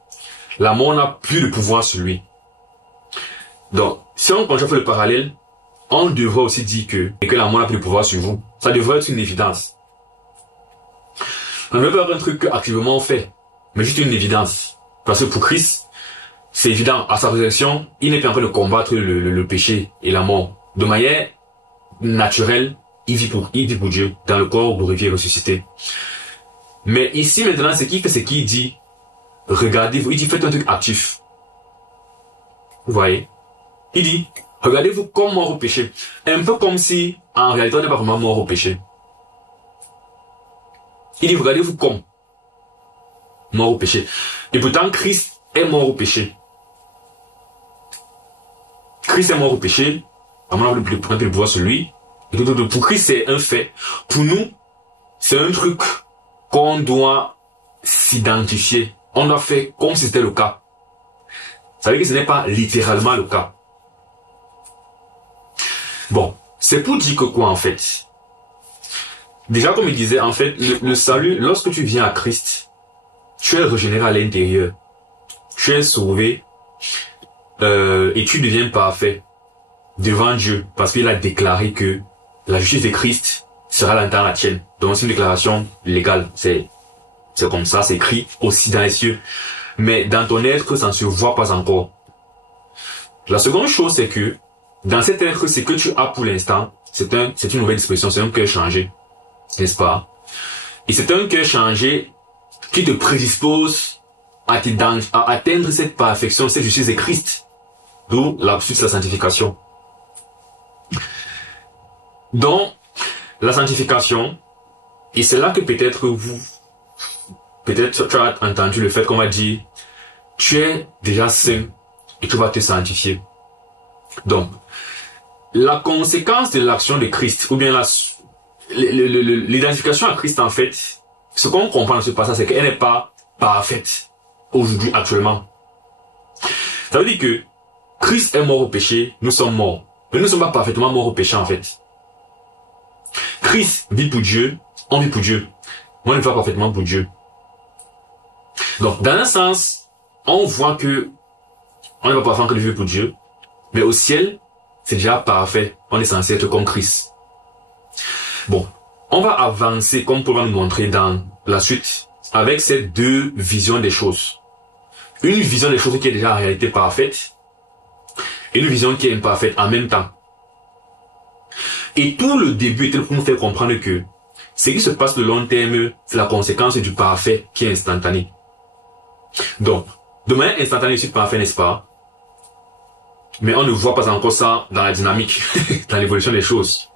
La mort n'a plus de pouvoir sur lui. Donc, si on continue à faire le parallèle, on devrait aussi dire que la mort n'a plus de pouvoir sur vous. Ça devrait être une évidence. On ne veut pas avoir un truc activement on fait, mais juste une évidence. Parce que pour Christ, c'est évident, à sa résurrection, il n'est plus en train de combattre le péché et la mort. De manière naturelle, il vit pour Dieu, dans le corps glorifié et ressuscité. Mais ici, maintenant, ce qu'il fait, c'est qu'il dit, regardez-vous, il dit, faites un truc actif. Vous voyez? Il dit, regardez-vous comme mort au péché. Un peu comme si, en réalité, on n'est pas vraiment mort au péché. Il dit, regardez-vous comme mort au péché. Et pourtant, Christ est mort au péché. Christ est mort au péché. À mon avis, le pouvoir sur lui. Pour Christ, c'est un fait. Pour nous, c'est un truc qu'on doit s'identifier. On doit faire comme si c'était le cas. Ça veut dire que ce n'est pas littéralement le cas. Bon, c'est pour dire que quoi en fait? Déjà, comme il disait, en fait, le salut, lorsque tu viens à Christ, tu es régénéré à l'intérieur. Tu es sauvé et tu deviens parfait devant Dieu parce qu'il a déclaré que la justice de Christ sera dans la tienne. Donc c'est une déclaration légale. C'est comme ça, c'est écrit aussi dans les cieux. Mais dans ton être, ça ne se voit pas encore. La seconde chose, c'est que dans cet être, ce que tu as pour l'instant, c'est une nouvelle disposition, c'est un cœur changé. N'est-ce pas? Et c'est un cœur changé qui te prédispose à atteindre cette perfection, cette justice de Christ. D'où l'absurde de la sanctification. Donc, la sanctification, et c'est là que peut-être tu as entendu le fait qu'on m'a dit, tu es déjà saint et tu vas te sanctifier. Donc, la conséquence de l'action de Christ, ou bien l'identification à Christ en fait, ce qu'on comprend dans ce passage, c'est qu'elle n'est pas parfaite aujourd'hui, actuellement. Ça veut dire que Christ est mort au péché, nous sommes morts. Mais nous ne sommes pas parfaitement morts au péché en fait. Christ vit pour Dieu, on vit pour Dieu. Moi, je ne vis pas parfaitement pour Dieu. Donc, dans un sens, on voit que on n'est pas parfaitement que de vivre pour Dieu, mais au ciel, c'est déjà parfait. On est censé être comme Christ. Bon, on va avancer, comme Paul va nous montrer dans la suite, avec ces deux visions des choses. Une vision des choses qui est déjà en réalité parfaite, et une vision qui est imparfaite en même temps. Et tout le début était pour nous faire comprendre que ce qui se passe le long terme, c'est la conséquence du parfait qui est instantané. Donc, de manière instantanée, je suis parfait, n'est-ce pas? Mais on ne voit pas encore ça dans la dynamique, dans l'évolution des choses.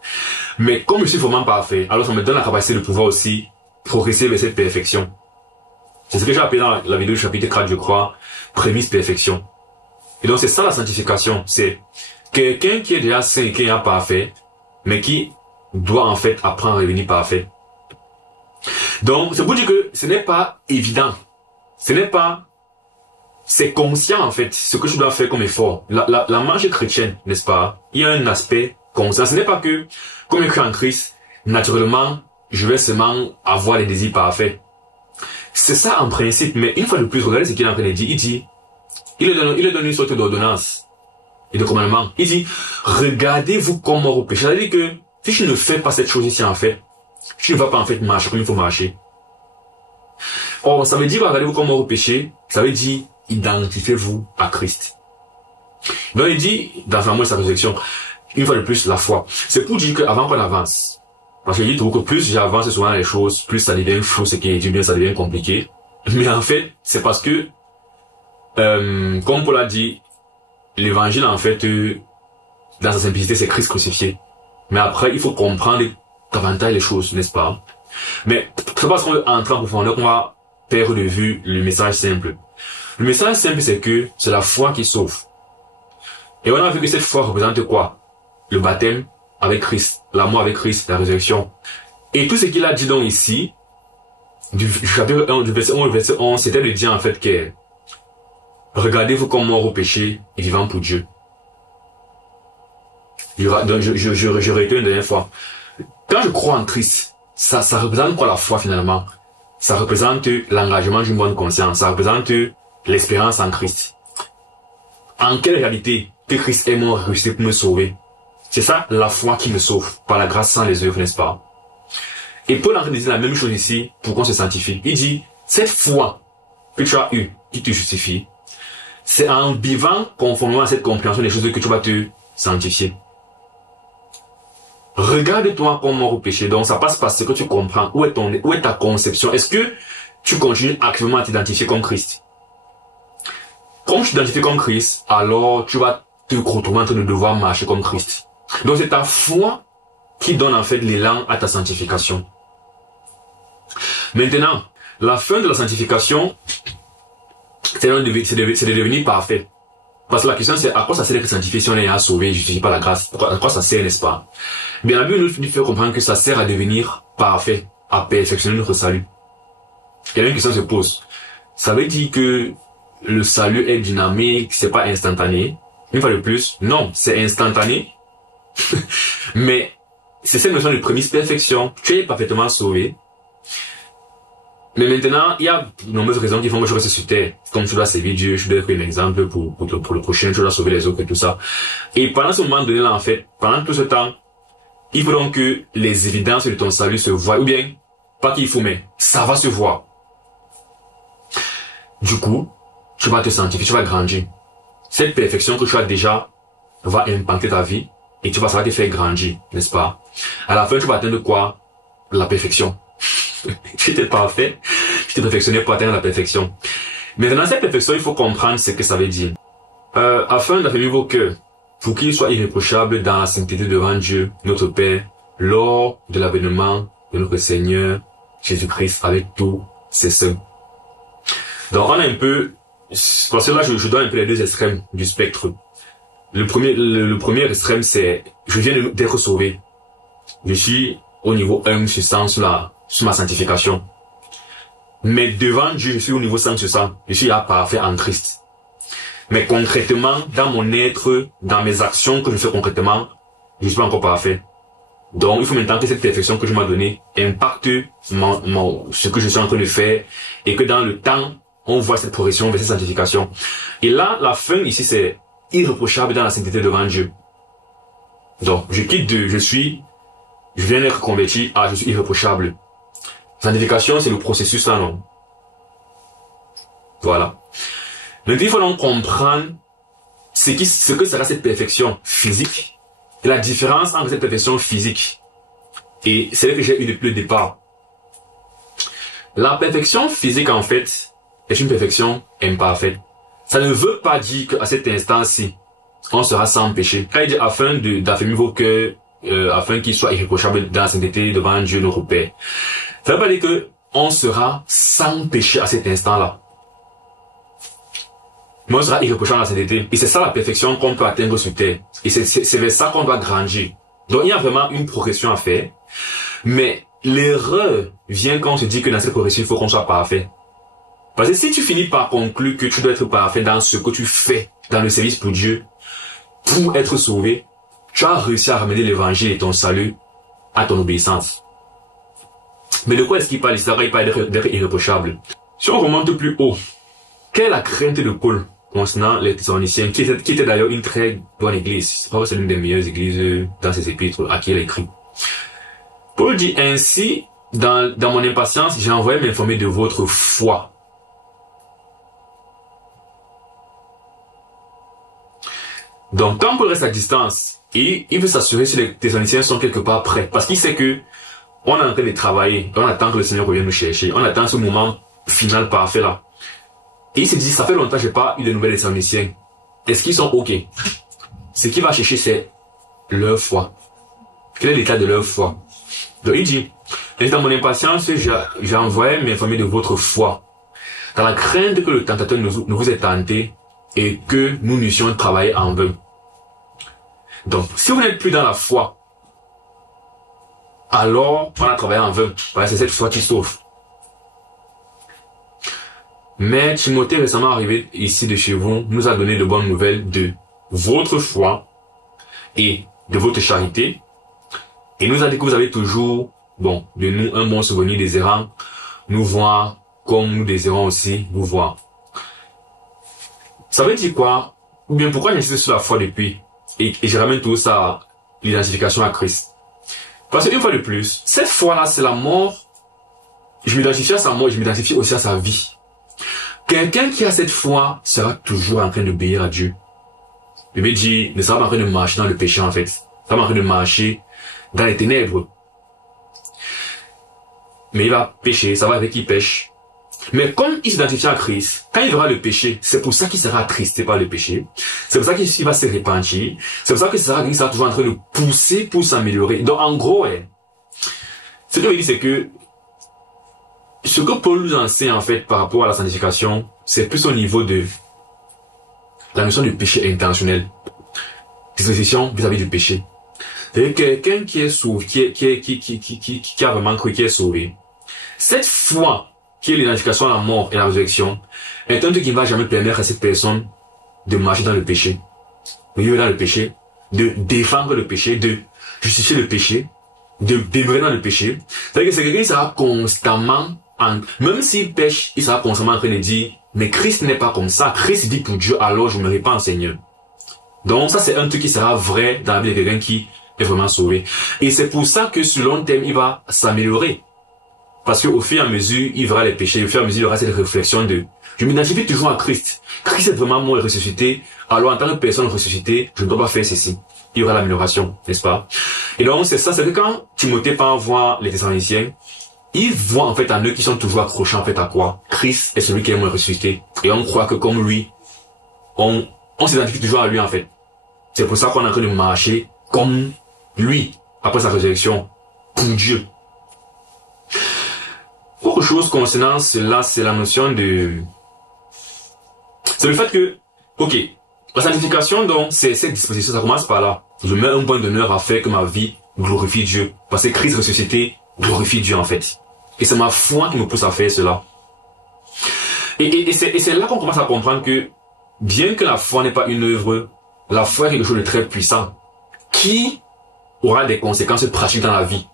Mais comme je suis vraiment parfait, alors ça me donne la capacité de pouvoir aussi progresser vers cette perfection. C'est ce que j'ai appelé dans la vidéo du chapitre 4, je crois, prémisse perfection. Et donc c'est ça la sanctification, c'est quelqu'un qui est déjà saint et qui est déjà parfait, mais qui doit en fait apprendre à devenir parfait. Donc c'est pour dire que ce n'est pas évident. C'est conscient en fait, ce que je dois faire comme effort. La marche chrétienne, n'est-ce pas? Il y a un aspect conscient. Ce n'est pas que, comme je cru en Christ, naturellement, je vais seulement avoir les désirs parfaits. C'est ça en principe, mais une fois de plus, regardez ce qu'il est en train de dire. Il donne une sorte d'ordonnance et de commandement. Il dit, regardez-vous comme mort au péché. C'est-à-dire que, si je ne fais pas cette chose ici en fait, je ne vais pas en fait marcher comme il faut marcher. Or, ça veut dire, regardez-vous comme mort au péché, ça veut dire, identifiez-vous à Christ. Donc, il dit, dans l'amour de sa résurrection, une fois de plus, la foi. C'est pour dire qu'avant qu'on avance, parce qu'il dit toujours que plus j'avance souvent les choses, plus ça devient flou, ce qui est dit bien, ça devient compliqué. Mais en fait, c'est parce que, comme Paul a dit, l'évangile, en fait, dans sa simplicité, c'est Christ crucifié. Mais après, il faut comprendre davantage les choses, n'est-ce pas? Mais c'est parce qu'on veut entrer en profondeur qu'on va perdre de vue le message simple. Le message simple, c'est que c'est la foi qui sauve. Et on a vu que cette foi représente quoi? Le baptême avec Christ, l'amour avec Christ, la résurrection. Et tout ce qu'il a dit donc ici, du chapitre 1, du verset 1 au verset 11, c'était de dire en fait que regardez-vous comme mort au péché et vivant pour Dieu. Donc je réitère une dernière fois. Quand je crois en Christ, ça représente quoi la foi finalement? Ça représente l'engagement d'une bonne conscience, ça représente l'espérance en Christ. En quelle réalité que Christ est mort et ressuscité pour me sauver? C'est ça la foi qui me sauve, par la grâce sans les œuvres, n'est-ce pas? Et Paul est en train de dire la même chose ici pour qu'on se sanctifie. Il dit, cette foi que tu as eue, qui te justifie, c'est en vivant conformément à cette compréhension des choses que tu vas te sanctifier. Regarde-toi comme mort au péché. Donc ça passe par ce que tu comprends. Où est ta conception? Est-ce que tu continues activement à t'identifier comme Christ? Comme tu t'identifies comme Christ, alors tu vas te retrouver en train de devoir marcher comme Christ. Donc c'est ta foi qui donne en fait l'élan à ta sanctification. Maintenant, la fin de la sanctification, c'est de devenir parfait. Parce que la question c'est à quoi ça sert d'être sanctifié si on est sauvé, justifié par la grâce? À quoi ça sert, n'est-ce pas? Bien, la Bible nous fait comprendre que ça sert à devenir parfait, à perfectionner notre salut. Et là, une question se pose. Ça veut dire que le salut est dynamique, c'est pas instantané. Une fois de plus, non, c'est instantané. Mais c'est cette notion de prémisse perfection. Tu es parfaitement sauvé. Mais maintenant, il y a de nombreuses raisons qui font que je reste sur terre. Comme tu dois servir Dieu, je dois être un exemple pour le prochain, tu dois sauver les autres et tout ça. Et pendant ce moment donné là, en fait, pendant tout ce temps, il faut donc que les évidences de ton salut se voient. Ou bien, pas qu'il faut, mais ça va se voir. Du coup, tu vas te sanctifier, tu vas grandir. Cette perfection que tu as déjà va impacter ta vie et ça va te faire grandir, n'est-ce pas? À la fin, tu vas atteindre quoi? La perfection. Tu étais parfait, tu t'es perfectionné pour atteindre la perfection. Maintenant, cette perfection, il faut comprendre ce que ça veut dire. Afin d'affermir vos cœurs, pour qu'ils soient irréprochables dans la sainteté devant Dieu, notre Père, lors de l'avènement de notre Seigneur Jésus-Christ avec tous ses saints. Donc, on a un peu, parce que là, je donne un peu les deux extrêmes du spectre. Le premier extrême, c'est, je viens d'être sauvé. Je suis au niveau 1 sur 100 sur ma sanctification. Mais devant Dieu, je suis au niveau 100 sur 100. Je suis parfait en Christ. Mais concrètement, dans mon être, dans mes actions que je fais concrètement, je ne suis pas encore parfait. Donc, il faut maintenant que cette perfection que je m'ai donnée impacte ce que je suis en train de faire et que dans le temps, on voit cette progression vers cette sanctification. Et là, la fin ici, c'est irréprochable dans la sainteté devant Dieu. Donc, je quitte de je viens d'être converti à je suis irréprochable. Sanctification, c'est le processus là, non? Voilà. Donc, il faut donc comprendre ce que sera cette perfection physique et la différence entre cette perfection physique et celle que j'ai eue depuis le départ. La perfection physique, en fait, est une perfection imparfaite. Ça ne veut pas dire qu'à cet instant-ci, on sera sans péché. Quand il dit afin d'affermir vos cœurs, afin qu'ils soient irréprochables dans la sainteté devant Dieu notre Père. Ça veut pas dire que on sera sans péché à cet instant-là. Mais on sera irréprochable dans la sainteté. Et c'est ça la perfection qu'on peut atteindre sur terre. Et c'est vers ça qu'on doit grandir. Donc il y a vraiment une progression à faire. Mais l'erreur vient quand on se dit que dans cette progression, il faut qu'on soit parfait. Parce que si tu finis par conclure que tu dois être parfait dans ce que tu fais, dans le service pour Dieu, pour être sauvé, tu as réussi à ramener l'évangile et ton salut à ton obéissance. Mais de quoi est-ce qu'il parle ici? Il parle d'être irréprochable. Si on remonte plus haut, quelle est la crainte de Paul concernant les Thessaloniciens, qui était d'ailleurs une très bonne église? C'est l'une des meilleures églises dans ses épîtres à qui il a écrit. Paul dit ainsi, dans mon impatience, j'ai envoyé m'informer de votre foi. Donc, quand Paul reste à distance, il veut s'assurer si les Thessaloniciens sont quelque part prêts. Parce qu'il sait que on est en train de travailler, on attend que le Seigneur revienne nous chercher, on attend ce moment final parfait là. Et il se dit, ça fait longtemps que je n'ai pas eu de nouvelles des Thessaloniciens. Est-ce qu'ils sont OK? Ce qu'il va chercher, c'est leur foi. Quel est l'état de leur foi? Donc il dit, dans mon impatience, j'ai envoyé m'informer de votre foi, dans la crainte que le tentateur ne vous ait tenté et que nous n'eussions travaillé en vain. Donc, si vous n'êtes plus dans la foi, alors on a travaillé en vain. C'est cette foi qui sauve. Mais Timothée, récemment arrivé ici de chez vous, nous a donné de bonnes nouvelles de votre foi et de votre charité. Et nous a dit que vous avez toujours, bon, de nous un bon souvenir désirant nous voir comme nous désirons aussi vous voir. Ça veut dire quoi? Ou bien pourquoi j'insiste sur la foi depuis? Et je ramène tout ça à l'identification à Christ. Parce qu'une fois de plus, cette foi-là, c'est la mort. Je m'identifie à sa mort, je m'identifie aussi à sa vie. Quelqu'un qui a cette foi sera toujours en train d'obéir à Dieu. Le Bible dit, ne sera pas en train de marcher dans le péché en fait. Il sera en train de marcher dans les ténèbres. Mais il va pécher, ça va avec qui pêche. Mais comme il s'identifie à Christ, quand il verra le péché, c'est pour ça qu'il sera attristé par le péché. C'est pour ça qu'il va se repentir. C'est pour ça qu'il sera toujours en train de pousser pour s'améliorer. Donc en gros, ce que je dis, c'est que ce que Paul nous enseigne en fait par rapport à la sanctification, c'est plus au niveau de la notion du péché intentionnel. Disposition vis-à-vis du péché. C'est quelqu'un qui est sauvé, qui a vraiment cru, qui est sauvé. Cette foi, qui est l'identification à la mort et la résurrection, est un truc qui ne va jamais permettre à cette personne de marcher dans le péché, de vivre dans le péché, de défendre le péché, de justifier le péché, de demeurer dans le péché. C'est-à-dire que c'est quelqu'un qui sera constamment, même s'il pêche, il sera constamment en train de dire, mais Christ n'est pas comme ça. Christ dit pour Dieu, alors je ne me répands, Seigneur. Donc ça, c'est un truc qui sera vrai dans la vie de quelqu'un qui est vraiment sauvé. Et c'est pour ça que sur long terme, il va s'améliorer. Parce qu'au fur et à mesure, il verra les péchés, au fur et à mesure, il aura cette réflexion de je m'identifie toujours à Christ. Christ est vraiment mort et ressuscité. Alors, en tant que personne ressuscitée, je ne dois pas faire ceci. Il y aura l'amélioration, n'est-ce pas? Et donc, c'est ça, c'est que quand Timothée part voir les Thessaloniciens, il voit en fait en eux qui sont toujours accrochés en fait à quoi? Christ est celui qui est mort et ressuscité. Et on croit que comme lui, on s'identifie toujours à lui en fait. C'est pour ça qu'on est en train de marcher comme lui, après sa résurrection, pour Dieu. Autre chose concernant cela, c'est la notion de... C'est le fait que, ok, la sanctification, donc, c'est cette disposition, ça commence par là. Je mets un point d'honneur à faire que ma vie glorifie Dieu. Parce que Christ ressuscité glorifie Dieu, en fait. Et c'est ma foi qui me pousse à faire cela. Et c'est là qu'on commence à comprendre que, bien que la foi n'est pas une œuvre, la foi est quelque chose de très puissant, qui aura des conséquences pratiques dans la vie.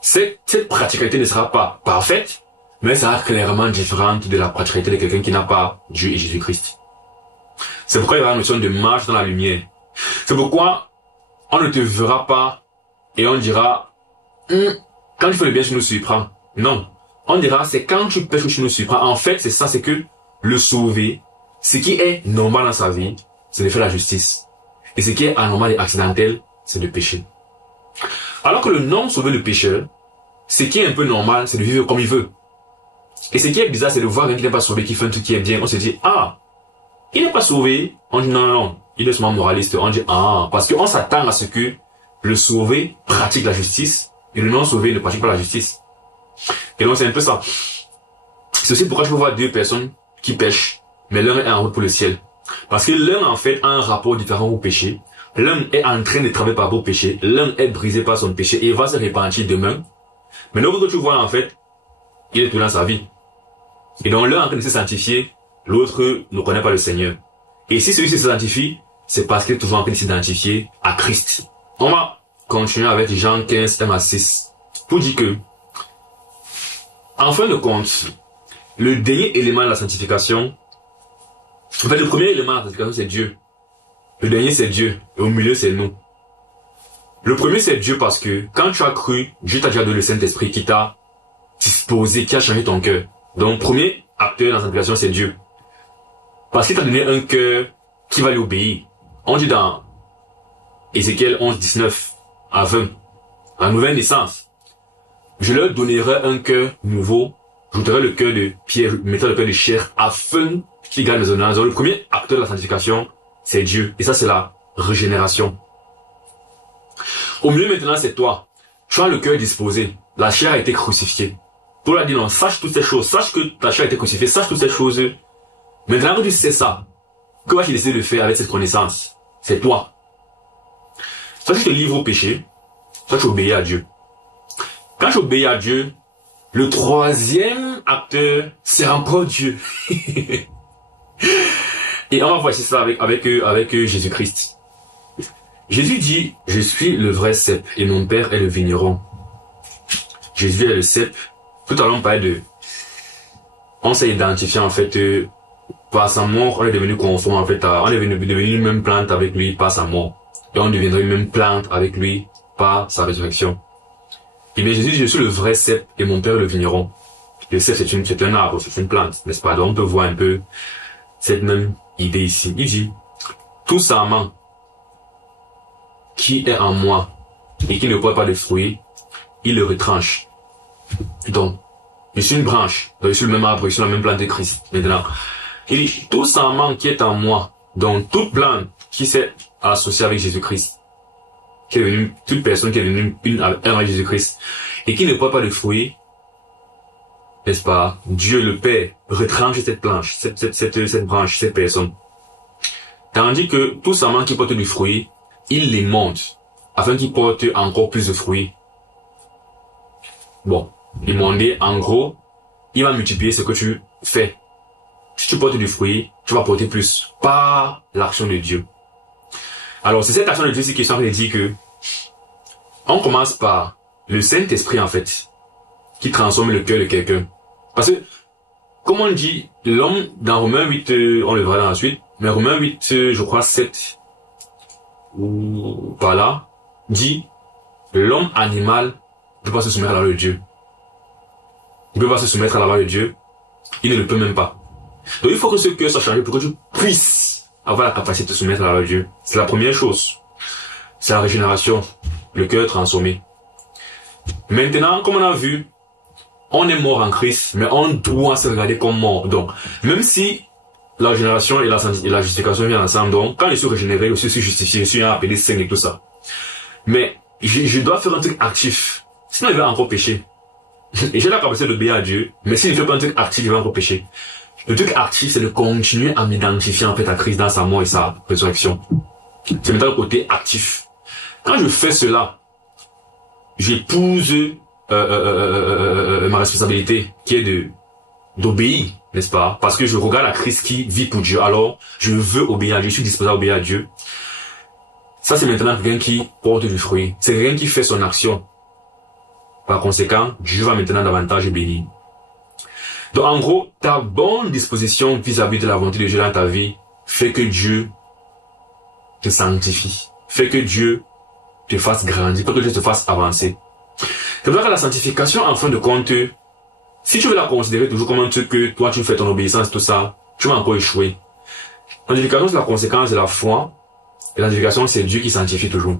Cette praticalité ne sera pas parfaite, mais elle sera clairement différente de la praticalité de quelqu'un qui n'a pas Dieu et Jésus-Christ. C'est pourquoi il y aura la notion de marche dans la lumière. C'est pourquoi on ne te verra pas et on dira quand tu fais le bien, tu nous surprends. Non. On dira c'est quand tu pêches que tu nous surprends. En fait, c'est ça, c'est que le sauvé, ce qui est normal dans sa vie, c'est de faire la justice. Et ce qui est anormal et accidentel, c'est de pécher. Alors que le non-sauvé, le pécheur, ce qui est un peu normal, c'est de vivre comme il veut. Et ce qui est bizarre, c'est de voir quelqu'un qui n'est pas sauvé, qui fait un truc qui est bien. On se dit, ah, il n'est pas sauvé. On dit, non, non, non, il est seulement moraliste. On dit, ah, parce qu'on s'attend à ce que le sauvé pratique la justice et le non-sauvé ne pratique pas la justice. Et donc, c'est un peu ça. C'est aussi pourquoi je peux voir deux personnes qui pêchent, mais l'un est en route pour le ciel. Parce que l'un, en fait, a un rapport différent au péché. L'un est en train de travailler par rapport au péché. L'un est brisé par son péché et va se repentir demain. Mais l'autre que tu vois, en fait, il est tout dans sa vie. Et donc, l'un est en train de se sanctifier, l'autre ne connaît pas le Seigneur. Et si celui-ci se sanctifie, c'est parce qu'il est toujours en train de s'identifier à Christ. On va continuer avec Jean 15, 1 à 6, pour dire que, en fin de compte, le dernier élément de la sanctification, en fait, le premier élément de la sanctification, c'est Dieu. Le dernier, c'est Dieu. Et au milieu, c'est nous. Le premier, c'est Dieu parce que quand tu as cru, Dieu t'a déjà donné le Saint-Esprit qui t'a disposé, qui a changé ton cœur. Donc, premier acteur dans la sanctification, c'est Dieu. Parce qu'il t'a donné un cœur qui va lui obéir. On dit dans Ézéchiel 11, 19 à 20, la nouvelle naissance. Je leur donnerai un cœur nouveau, j'ôterai le cœur de pierre, je mettrai le cœur de chair, afin qu'ils gardent mes ordonnances. Donc, le premier acteur de la sanctification, c'est Dieu. Et ça, c'est la régénération. Au milieu maintenant, c'est toi. Tu as le cœur disposé. La chair a été crucifiée. Paul a dit non, sache toutes ces choses. Sache que ta chair a été crucifiée. Sache toutes ces choses. Maintenant que tu sais ça, que vas-tu décider de faire avec cette connaissance? C'est toi. Soit tu te livres au péché, soit tu obéis à Dieu. Quand tu obéis à Dieu, le troisième acteur, c'est encore Dieu. Et on va voir ça avec Jésus-Christ. Jésus dit, je suis le vrai cep et mon père est le vigneron. Jésus est le cep. Tout à l'heure, on parlait de... On s'est identifié, en fait, par sa mort, on est devenu conforme, en fait, on est devenu une même plante avec lui par sa mort. Et on deviendra une même plante avec lui par sa résurrection. Et bien, Jésus dit, je suis le vrai cep et mon père est le vigneron. Le cep, c'est un arbre, c'est une plante, n'est-ce pas? Donc, on peut voir un peu cette même idée ici. Il dit, tout sarment qui est en moi et qui ne porte pas de fruits, il le retranche. Donc, je suis une branche, donc je suis le même arbre, je suis la même plante de Christ. Maintenant, il dit, tout sarment qui est en moi, donc toute plante qui s'est associée avec Jésus-Christ, qui est devenue, toute personne qui est devenue un avec Jésus-Christ, et qui ne porte pas de fruits, n'est-ce pas, Dieu le Père retranche cette planche, cette branche, cette personne. Tandis que tout sarment qui porte du fruit, il les monte, afin qu'ils portent encore plus de fruits. Bon, il m'a dit, en gros, il va multiplier ce que tu fais. Si tu portes du fruit, tu vas porter plus, par l'action de Dieu. Alors, c'est cette action de Dieu qui est en train de dire que, on commence par le Saint-Esprit, en fait, qui transforme le cœur de quelqu'un. Parce que, comme on dit, l'homme, dans Romains 8, on le verra dans la suite, mais Romains 8, je crois 7, ou par là, dit, l'homme animal ne peut pas se soumettre à la loi de Dieu. Il ne peut pas se soumettre à la loi de Dieu. Il ne le peut même pas. Donc il faut que ce cœur soit changé pour que tu puisses avoir la capacité de te soumettre à la loi de Dieu. C'est la première chose. C'est la régénération. Le cœur transformé. Maintenant, comme on a vu, on est mort en Christ, mais on doit se regarder comme mort. Donc, même si la régénération et la justification viennent ensemble, donc quand je suis régénéré, je suis justifié, je suis appelé saint et tout ça. Mais je dois faire un truc actif. Sinon, il va encore pécher. Et j'ai la capacité d'obéir à Dieu, mais s'il ne fait pas un truc actif, il va encore pécher. Le truc actif, c'est de continuer à m'identifier en fait à Christ dans sa mort et sa résurrection. C'est maintenant le côté actif. Quand je fais cela, j'épouse ma responsabilité qui est d'obéir, n'est-ce pas? Parce que je regarde à Christ qui vit pour Dieu. Alors, je veux obéir à Dieu, je suis disposé à obéir à Dieu. Ça, c'est maintenant quelqu'un qui porte du fruit. C'est quelqu'un qui fait son action. Par conséquent, Dieu va maintenant davantage bénir. Donc, en gros, ta bonne disposition vis-à-vis de la volonté de Dieu dans ta vie fait que Dieu te sanctifie, fait que Dieu te fasse grandir, fait que Dieu te fasse avancer. C'est vrai que la sanctification, en fin de compte, si tu veux la considérer toujours comme un truc que toi tu fais ton obéissance, tout ça, tu vas encore échouer. La sanctification, c'est la conséquence de la foi, et la sanctification, c'est Dieu qui sanctifie toujours.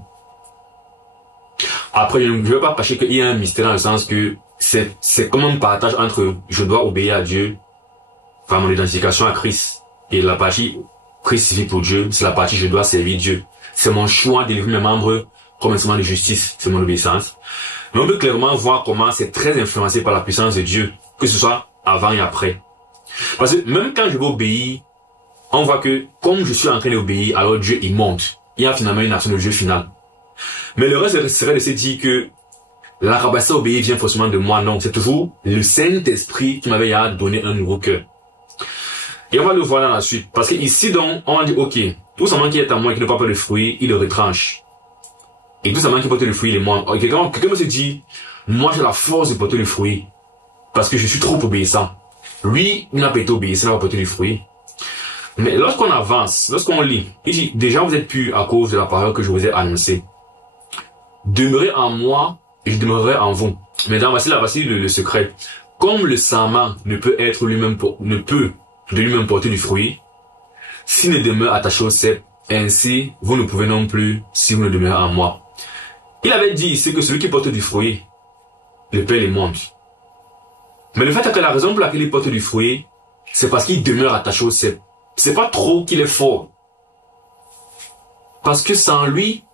Après, je ne veux pas cacher qu'il y a un mystère dans le sens que c'est comme un partage entre je dois obéir à Dieu par mon identification à Christ et la partie Christ vit pour Dieu, c'est la partie je dois servir Dieu. C'est mon choix de livrer mes membres comme instrument de justice, c'est mon obéissance. Mais on peut clairement voir comment c'est très influencé par la puissance de Dieu, que ce soit avant et après. Parce que même quand je vais obéir, on voit que comme je suis en train d'obéir, alors Dieu il monte. Il y a finalement une action de Dieu finale. Mais le reste serait de se dire que la capacité à obéir vient forcément de moi. Non, c'est toujours le Saint-Esprit qui m'avait donné un nouveau cœur. Et on va le voir dans la suite. Parce que ici, donc, on dit, ok, tout simplement qui est à moi et qui ne porte pas de fruits, il le retranche. Et tout simplement qui porte le fruit, il est moins. Quelqu'un me se dit, moi j'ai la force de porter le fruit. Parce que je suis trop obéissant. Lui, il n'a pas été obéissant, il va porter le fruit. Mais lorsqu'on avance, lorsqu'on lit, il dit, déjà vous êtes purs à cause de la parole que je vous ai annoncée. demeurez en moi et je demeurerai en vous. Maintenant, voici le secret. Comme le sarment ne peut être lui-même, ne peut de lui-même porter du fruit, s'il ne demeure attaché au cep, ainsi, vous ne pouvez non plus si vous ne demeurez en moi. Il avait dit ici que celui qui porte du fruit, le Père les montre. Mais le fait est que la raison pour laquelle il porte du fruit, c'est parce qu'il demeure attaché au cep. C'est pas trop qu'il est fort. Parce que sans lui,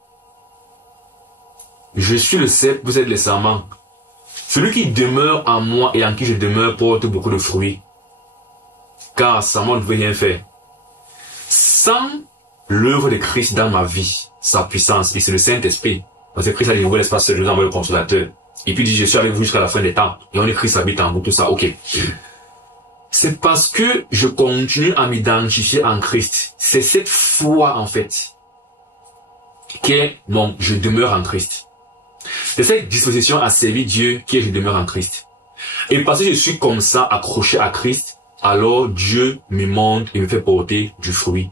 je suis le cep, vous êtes les sarments. Celui qui demeure en moi et en qui je demeure porte beaucoup de fruits. Car sarment ne veut rien faire. Sans l'œuvre de Christ dans ma vie, sa puissance, et c'est le Saint-Esprit. Parce que Christ a dit, vous l'espace, je vous envoie le consolateur. Et puis il dit, je suis avec vous jusqu'à la fin des temps. Et on est Christ habite en vous, tout ça, ok. C'est parce que je continue à m'identifier en Christ. C'est cette foi, en fait, je demeure en Christ. C'est cette disposition à servir Dieu qui est je demeure en Christ. Et parce que je suis comme ça, accroché à Christ, alors Dieu me montre et me fait porter du fruit.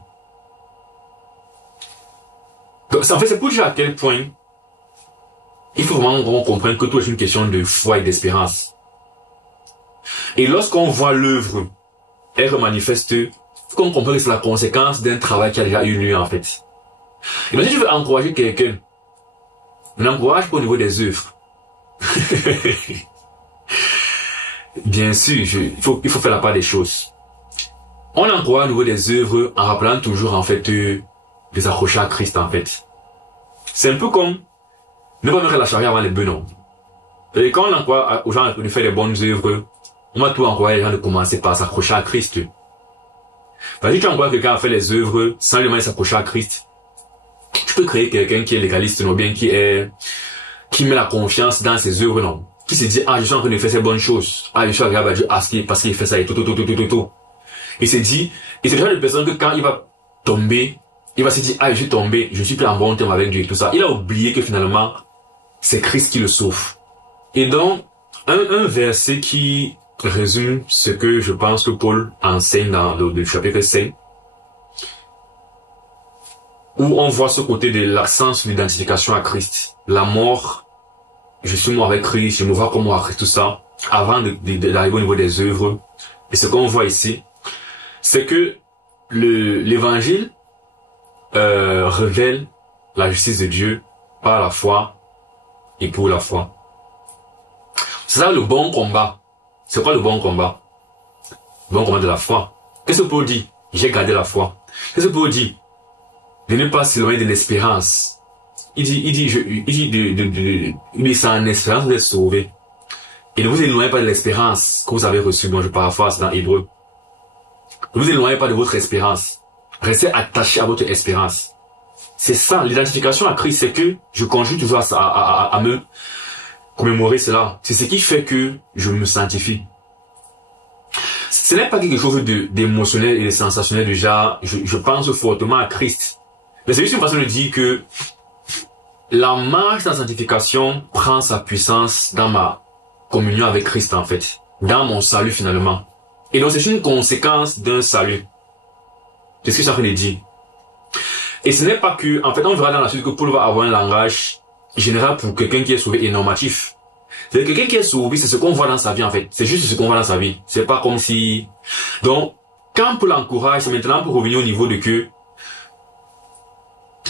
Donc, en fait, c'est pour dire à quel point il faut vraiment qu'on comprenne que tout est une question de foi et d'espérance. Et lorsqu'on voit l'œuvre, elle manifeste, il faut qu'on comprenne que c'est la conséquence d'un travail qui a déjà eu lieu en fait. Et donc si je veux encourager quelqu'un, on n'encourage pas au niveau des œuvres. Bien sûr, il faut faire la part des choses. On encourage au niveau des œuvres en rappelant toujours en fait des accrochages à Christ en fait. C'est un peu comme ne pas mettre la charrue avant les bœufs, non. Et quand on encourage aux gens de faire des bonnes œuvres, on va tout encourager les gens de commencer par s'accrocher à Christ. Parce que si tu encourages quelqu'un à faire les œuvres sans lui s'accrocher à Christ, tu peux créer quelqu'un qui est légaliste, non bien qui met la confiance dans ses œuvres, non. Qui se dit, ah, je suis en train de faire ces bonnes choses. Ah, je suis agréable à Dieu parce qu'il fait ça et tout. Il se dit, et c'est le genre de personne que quand il va tomber, il va se dire, ah, je suis tombé, je suis plus en bon terme avec Dieu et tout ça. Il a oublié que finalement, c'est Christ qui le sauve. Et donc, un verset qui résume ce que je pense que Paul enseigne dans le chapitre 5, où on voit ce côté de l'absence d'identification à Christ. La mort, je suis mort avec Christ, je me vois comme mort avec tout ça, avant d'arriver au niveau des œuvres. Et ce qu'on voit ici, c'est que l'évangile révèle la justice de Dieu par la foi et pour la foi. C'est ça le bon combat. C'est quoi le bon combat? Le bon combat de la foi. Qu'est-ce que Paul dit? J'ai gardé la foi. Qu'est-ce que Paul dit? De ne pas s'éloigner de l'espérance. Il dit, c'est en espérance que vous êtes sauvés. Et ne vous éloignez pas de l'espérance que vous avez reçue, dont je paraphrase dans Hébreu. Ne vous éloignez pas de votre espérance. Restez attaché à votre espérance. C'est ça, l'identification à Christ, c'est que je conjugue toujours à me commémorer cela. C'est ce qui fait que je me sanctifie. Ce n'est pas quelque chose d'émotionnel et de sensationnel du genre, je pense fortement à Christ. Mais c'est juste une façon de dire que la marche de la sanctification prend sa puissance dans ma communion avec Christ en fait. Dans mon salut finalement. Et donc c'est une conséquence d'un salut. C'est ce que je suis en train de dire. Et ce n'est pas que, en fait on verra dans la suite que Paul va avoir un langage général pour quelqu'un qui est sauvé et normatif. C'est quelqu'un qui est sauvé, c'est ce qu'on voit dans sa vie en fait. C'est juste ce qu'on voit dans sa vie. C'est pas comme si... Donc, quand Paul encourage, c'est maintenant pour revenir au niveau de que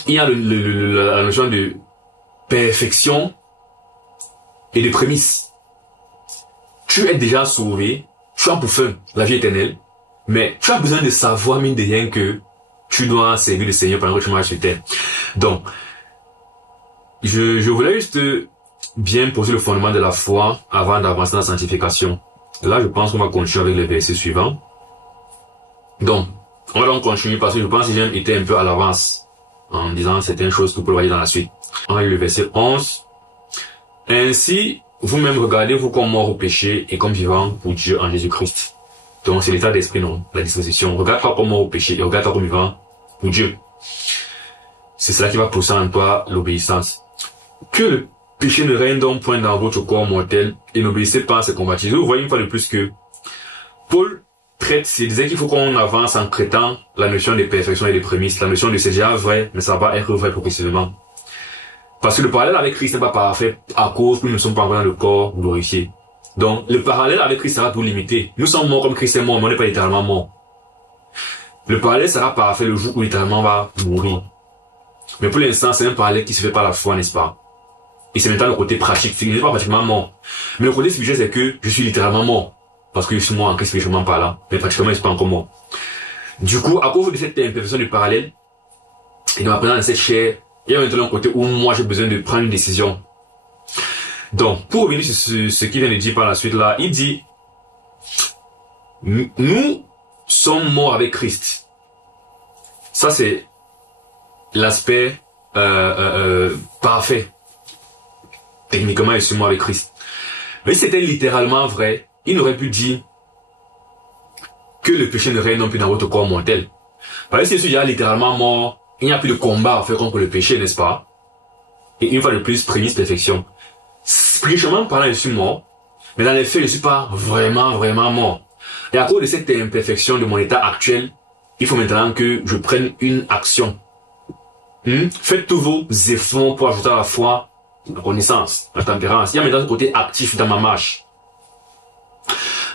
il y a la notion de perfection et de prémisse. Tu es déjà sauvé, tu as pour fin la vie éternelle, mais tu as besoin de savoir, mine de rien, que tu dois servir le Seigneur pendant que tu marches sur terre. Donc, je voulais juste bien poser le fondement de la foi avant d'avancer dans la sanctification. Là, je pense qu'on va continuer avec les versets suivants. Donc, on va donc continuer parce que je pense que j'ai été un peu à l'avance en disant certaines choses que vous pouvez voir dans la suite. On a eu le verset 11. Ainsi, vous-même regardez-vous comme mort au péché et comme vivant pour Dieu en Jésus-Christ. Donc, c'est l'état d'esprit, non? La disposition. Regarde-toi comme mort au péché et regarde-toi comme vivant pour Dieu. C'est cela qui va pousser en toi l'obéissance. Que le péché ne règne donc point dans votre corps mortel et n'obéissez pas à ses convoitises. Vous voyez une fois de plus que Paul il disait qu'il faut qu'on avance en traitant la notion de perfection et de prémices, la notion de c'est déjà vrai, mais ça va être vrai progressivement. Parce que le parallèle avec Christ n'est pas parfait à cause que nous ne sommes pas encore dans le corps glorifié. Donc, le parallèle avec Christ sera tout limité. Nous sommes morts comme Christ est mort, mais on n'est pas littéralement mort. Le parallèle sera parfait le jour où littéralement on va mourir. Mais pour l'instant, c'est un parallèle qui se fait par la foi, n'est-ce pas? Et c'est maintenant le côté pratique. Il n'est pas pratiquement mort. Mais le côté spirituel, c'est que je suis littéralement mort. Parce que je suis mort en Christ spirituellement par là. Mais pratiquement, je ne suis pas encore mort. Du coup, à cause de cette imperfection du parallèle, et de ma présence dans cette chair, il y a maintenant un côté où moi j'ai besoin de prendre une décision. Donc, pour revenir sur ce qu'il vient de dire par la suite là, il dit, nous sommes morts avec Christ. Ça c'est l'aspect parfait. Techniquement, je suis mort avec Christ. Mais si c'était littéralement vrai, il n'aurait pu dire que le péché ne règne non plus dans votre corps mortel. Parce que si je suis déjà littéralement mort, il n'y a plus de combat à faire contre le péché, n'est-ce pas? Et une fois de plus, prémisse perfection. Spirituellement parlant, je suis mort, mais dans les faits, je ne suis pas vraiment mort. Et à cause de cette imperfection de mon état actuel, il faut maintenant que je prenne une action. Faites tous vos efforts pour ajouter à la foi la connaissance, la tempérance. Il y a maintenant un côté actif dans ma marche.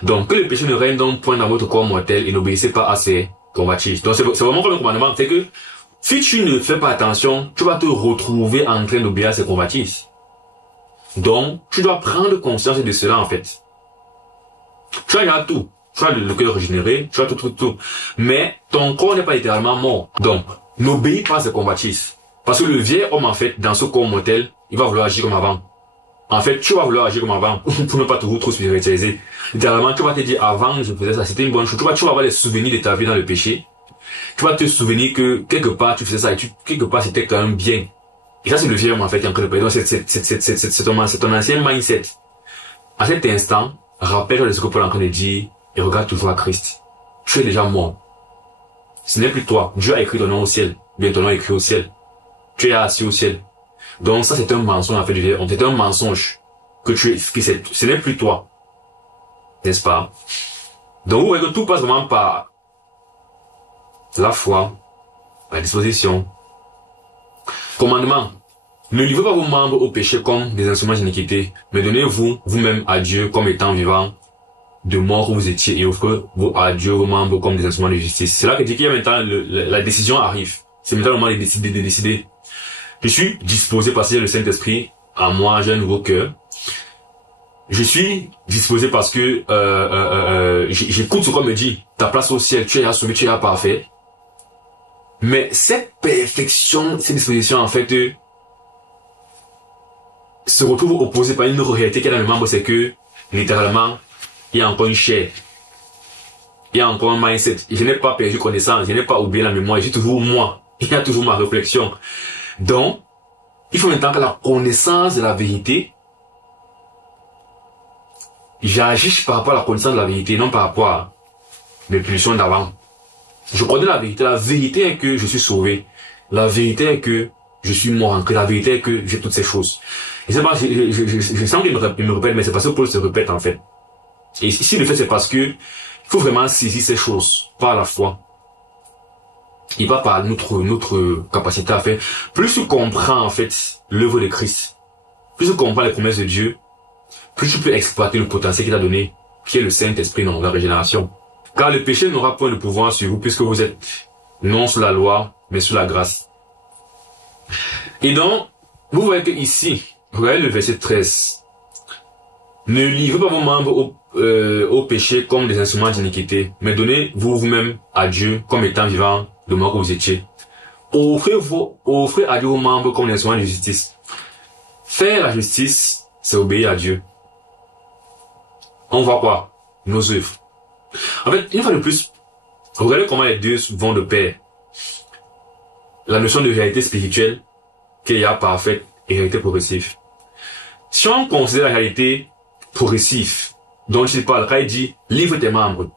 Donc, que le péché ne règne donc point dans votre corps mortel et n'obéissez pas à ses convoitises. Donc, c'est vraiment comme un commandement. C'est que, si tu ne fais pas attention, tu vas te retrouver en train d'obéir à ses convoitises. Donc, tu dois prendre conscience de cela, en fait. Tu as déjà tout. Tu as le cœur régénéré, tu as tout. Mais, ton corps n'est pas littéralement mort. Donc, n'obéis pas à ses convoitises. Parce que le vieil homme, en fait, dans ce corps mortel, il va vouloir agir comme avant. En fait, tu vas vouloir agir comme avant pour ne pas te trop spiritualiser. Littéralement, tu vas te dire, avant, je faisais ça, c'était une bonne chose. Tu vas avoir les souvenirs de ta vie dans le péché. Tu vas te souvenir que, quelque part, tu faisais ça et quelque part, c'était quand même bien. Et ça, c'est le vieil homme, en fait, qui est en train de parler. Donc, c'est ton ancien mindset. À cet instant, rappelle-toi de ce que Paul est en train de dire et regarde toujours à Christ. Tu es déjà mort. Ce n'est plus toi. Dieu a écrit ton nom au ciel. Bien, ton nom est écrit au ciel. Tu es assis au ciel. Donc ça c'est un mensonge en fait du vieil homme. C'est un mensonge que ce n'est plus toi. N'est-ce pas? Donc vous voyez que tout passe vraiment par la foi, la disposition. Commandement. Ne livrez pas vos membres au péché comme des instruments d'iniquité, mais donnez-vous vous-même à Dieu comme étant vivant de mort où vous étiez et offrez à Dieu vos membres comme des instruments de justice. C'est là que dit qu'il y a maintenant la décision arrive. C'est maintenant le moment de décider. Je suis disposé parce qu'il y a le Saint-Esprit en moi, j'ai un nouveau cœur. Je suis disposé parce que j'écoute ce qu'on me dit. Ta place au ciel, tu es sauvé, tu es parfait. Mais cette perfection, cette disposition en fait se retrouve opposée par une autre réalité qui est dans le membre, c'est que littéralement, il y a encore une chair. Il y a encore un mindset. Je n'ai pas perdu connaissance, je n'ai pas oublié la mémoire, j'ai toujours moi. Il y a toujours ma réflexion. Donc, il faut maintenant que la connaissance de la vérité, j'agisse par rapport à la connaissance de la vérité, non par rapport à mes pulsions d'avant. Je connais la vérité. La vérité est que je suis sauvé. La vérité est que je suis mort en Christ. La vérité est que j'ai toutes ces choses. Et c'est pas, je sens qu'il me répète, mais c'est parce que Paul se répète en fait. Et ici, le fait, c'est parce que il faut vraiment saisir ces choses par la foi. Il va par notre capacité à faire. Plus tu comprends en fait l'œuvre de Christ, plus tu comprends les promesses de Dieu, plus tu peux exploiter le potentiel qu'il t'a donné, qui est le Saint-Esprit dans la régénération. Car le péché n'aura point de pouvoir sur vous, puisque vous êtes non sous la loi, mais sous la grâce. Et donc, vous voyez que ici, regardez le verset 13. Ne livrez pas vos membres au péché comme des instruments d'iniquité, mais donnez-vous vous-même à Dieu comme étant vivant de mort que vous étiez. Offrez à Dieu vos membres comme des instruments de justice. Faire la justice, c'est obéir à Dieu. On voit quoi? Nos œuvres. En fait, une fois de plus, regardez comment les deux vont de pair. La notion de réalité spirituelle, qu'il y a parfaite, et réalité progressive. Si on considère la réalité progressive, dont il parle, quand il dit, livre tes membres,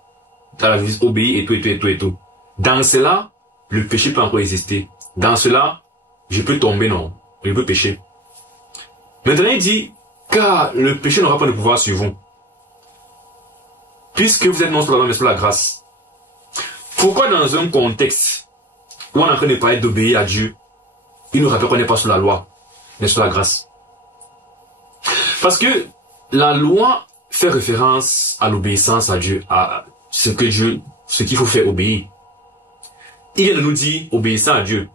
à la justice, obéis et tout. Dans cela, le péché peut encore exister. Dans cela, je peux tomber, non. Je peux pécher. Maintenant, il dit, car le péché n'aura pas de pouvoir sur vous. Puisque vous êtes non sous la loi, mais sous la grâce. Pourquoi dans un contexte où on est en train de parler d'obéir à Dieu, il nous rappelle qu'on n'est pas sous la loi? mais sous la grâce. Parce que la loi fait référence à l'obéissance à Dieu, à ce qu'il faut faire obéir. Il vient de nous dire obéissez à Dieu.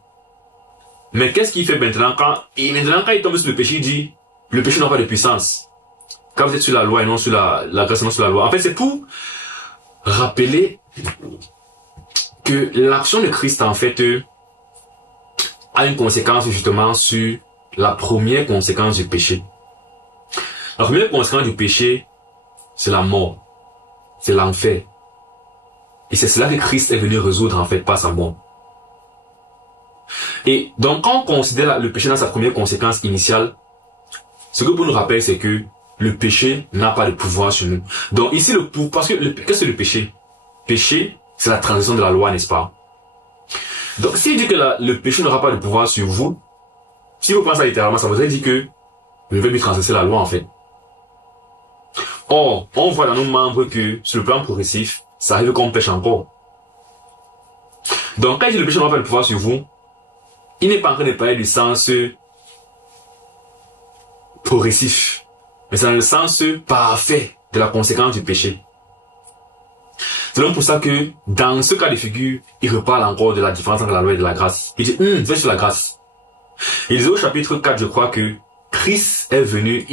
Mais qu'est-ce qu'il fait maintenant quand il tombe sur le péché, il dit le péché n'a pas de puissance. Quand vous êtes sur la loi et non sur la grâce et non sur la loi. En fait, c'est pour rappeler que l'action de Christ, en fait, a une conséquence justement sur la première conséquence du péché. La première conséquence du péché, c'est la mort. C'est l'enfer. Et c'est cela que Christ est venu résoudre, en fait, par sa mort. Et donc, quand on considère le péché dans sa première conséquence initiale, ce que pour nous rappeler, c'est que le péché n'a pas de pouvoir sur nous. Donc ici, parce que qu'est-ce que c'est le péché? Péché, c'est la transgression de la loi, n'est-ce pas? Donc s'il dit que le péché n'aura pas de pouvoir sur vous, si vous pensez littéralement, ça vous dire que vous ne devez plus transgresser la loi, en fait. Or, on voit dans nos membres que, sur le plan progressif, ça arrive qu'on pêche encore. Donc quand il dit que le péché n'aura pas de pouvoir sur vous, il n'est pas en train de parler du sens progressif, mais c'est dans le sens parfait de la conséquence du péché. C'est donc pour ça que, dans ce cas de figure, il reparle encore de la différence entre la loi et de la grâce. Il dit, c'est sur la grâce. Il dit au chapitre 4, je crois que Christ est venu,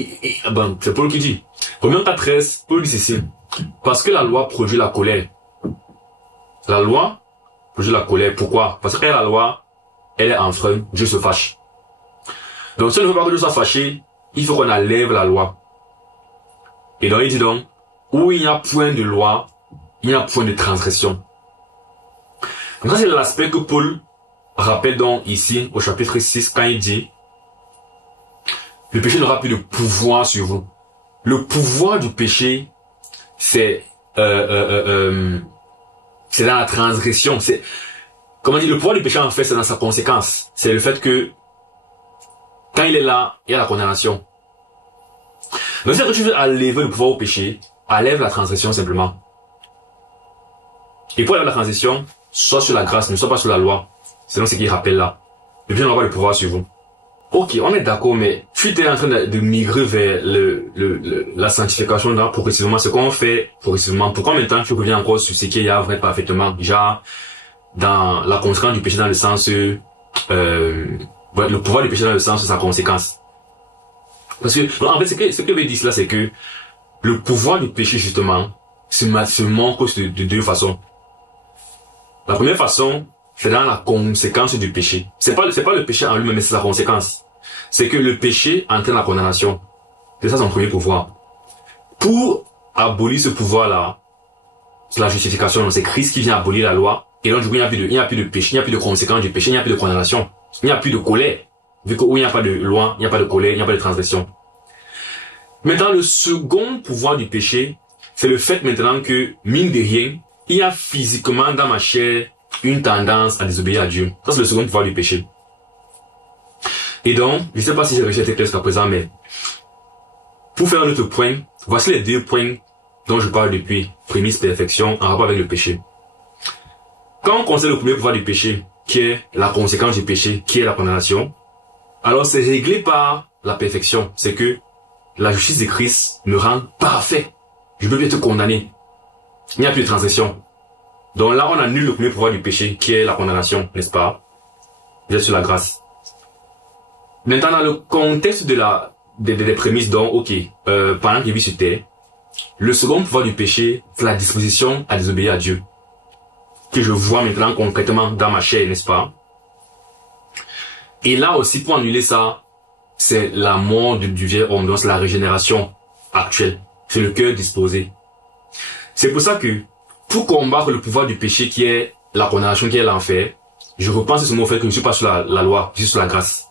c'est Paul qui dit. Romains 4:13, Paul dit ceci. Parce que la loi produit la colère. La loi produit la colère. Pourquoi? Parce que la loi, elle est enfreinte, Dieu se fâche. Donc si on ne veut pas que Dieu soit fâché, il faut qu'on enlève la loi. Et donc il dit donc, où il n'y a point de loi, il n'y a point de transgression. Donc ça c'est l'aspect que Paul rappelle donc ici au chapitre 6 quand il dit, le péché n'aura plus de pouvoir sur vous. Le pouvoir du péché, c'est dans la transgression. C'est, comment dire, le pouvoir du péché en fait c'est dans sa conséquence. C'est le fait que quand il est là, il y a la condamnation. Donc si tu veux enlever le pouvoir au péché, enlève la transgression simplement. Et pour enlever la transgression, soit sur la grâce, ne soit pas sur la loi. C'est donc ce qu'il rappelle là. Le péché n'aura pas le pouvoir sur vous. Ok, on est d'accord, mais tu es en train de migrer vers la sanctification là, progressivement, ce qu'on fait progressivement. Pourquoi maintenant tu reviens encore sur ce qu'il y a vrai parfaitement, déjà, dans la conséquence du péché dans le sens, le pouvoir du péché dans le sens de sa conséquence. Parce que, en fait, ce que veut dire cela, c'est que le pouvoir du péché, justement, se manque de deux façons. La première façon, c'est dans la conséquence du péché. C'est pas le péché en lui-même, mais c'est sa conséquence. C'est que le péché entraîne la condamnation. C'est ça son premier pouvoir. Pour abolir ce pouvoir-là, c'est la justification. C'est Christ qui vient abolir la loi. Et donc, du coup, il n'y a plus de péché, il n'y a plus de conséquence du péché, il n'y a plus de condamnation. Il n'y a plus de colère. Vu qu'il n'y a pas de loi, il n'y a pas de colère, il n'y a pas de transgression. Maintenant, le second pouvoir du péché, c'est le fait maintenant que, mine de rien, il y a physiquement dans ma chair une tendance à désobéir à Dieu. Ça, c'est le second pouvoir du péché. Et donc, je ne sais pas si j'ai réussi à être clair jusqu'à présent, mais pour faire un autre point, voici les deux points dont je parle depuis, prémisse, perfection, en rapport avec le péché. Quand on considère le premier pouvoir du péché, qui est la conséquence du péché, qui est la condamnation, alors c'est réglé par la perfection. C'est que la justice de Christ me rend parfait. Je peux plus être condamné. Il n'y a plus de transgression. Donc là, on annule le premier pouvoir du péché, qui est la condamnation, n'est-ce pas? Vous êtes sur la grâce. Maintenant, dans le contexte des prémices, donc, ok, pendant qu'il vit sur terre, le second pouvoir du péché, c'est la disposition à désobéir à Dieu. Que je vois maintenant concrètement dans ma chair, n'est-ce pas? Et là aussi, pour annuler ça, c'est la mort du vieil homme, donc c'est la régénération actuelle. C'est le cœur disposé. C'est pour ça que, pour combattre le pouvoir du péché qui est la condamnation, qui est l'enfer, je repense à ce mot au fait que je ne suis pas sur la loi, je suis sur la grâce.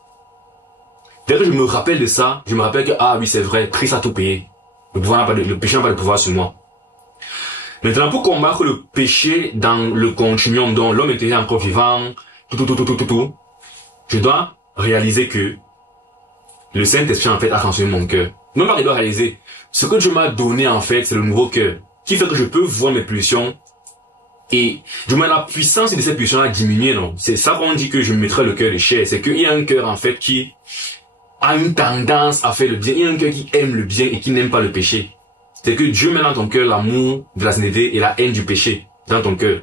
Dès que je me rappelle de ça, je me rappelle que, ah oui, c'est vrai, Christ a tout payé. Le péché n'a pas de pouvoir sur moi. Maintenant, pour combattre le péché dans le continuum dont l'homme était encore vivant, je dois réaliser que le Saint-Esprit, en fait, a transformé mon cœur. Non pas qu'il doit réaliser. Ce que Dieu m'a donné, en fait, c'est le nouveau cœur, qui fait que je peux voir mes pulsions. Et, du moins, la puissance de ces pulsions a diminué, non? C'est ça qu'on dit que je mettrai le cœur de chair. C'est qu'il y a un cœur, en fait, qui a une tendance à faire le bien. Il y a un cœur qui aime le bien et qui n'aime pas le péché. C'est que Dieu met dans ton cœur l'amour de la sainteté et la haine du péché dans ton cœur.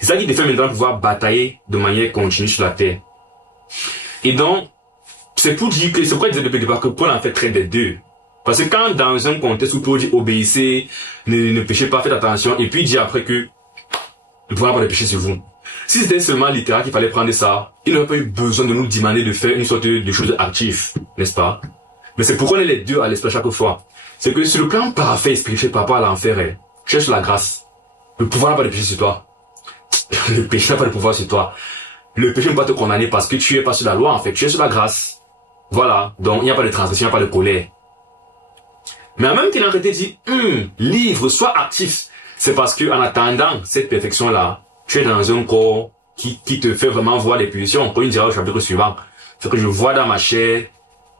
C'est ça qui te fait maintenant pouvoir batailler de manière continue sur la terre. Et donc, c'est pour dire que, c'est pourquoi il disait depuis le départ que Paul en fait trait des deux. Parce que quand dans un contexte où Paul dit obéissez, ne péchez pas, faites attention, et puis il dit après que ne pouvez pas de péché sur vous. Si c'était seulement littéral qu'il fallait prendre ça, il n'aurait pas eu besoin de nous demander de faire une sorte de choses actives, n'est-ce pas? Mais c'est pourquoi on est les deux à l'esprit chaque fois. C'est que sur le plan parfait spirituel par rapport à l'enfer, cherche la grâce. Le pouvoir n'a pas de péché sur toi. Le péché n'a pas de pouvoir sur toi. Le péché ne peut pas te condamner parce que tu es pas sur la loi, en fait. Tu es sur la grâsse. Voilà. Donc, il n'y a pas de transgression, il n'y a pas de colère. Mais en même temps, il a arrêté de dire, livre, sois actif. C'est parce que, en attendant cette perfection-là, tu es dans un corps qui te fait vraiment voir les pulsions. Comme il dira au chapitre suivant. C'est que je vois dans ma chair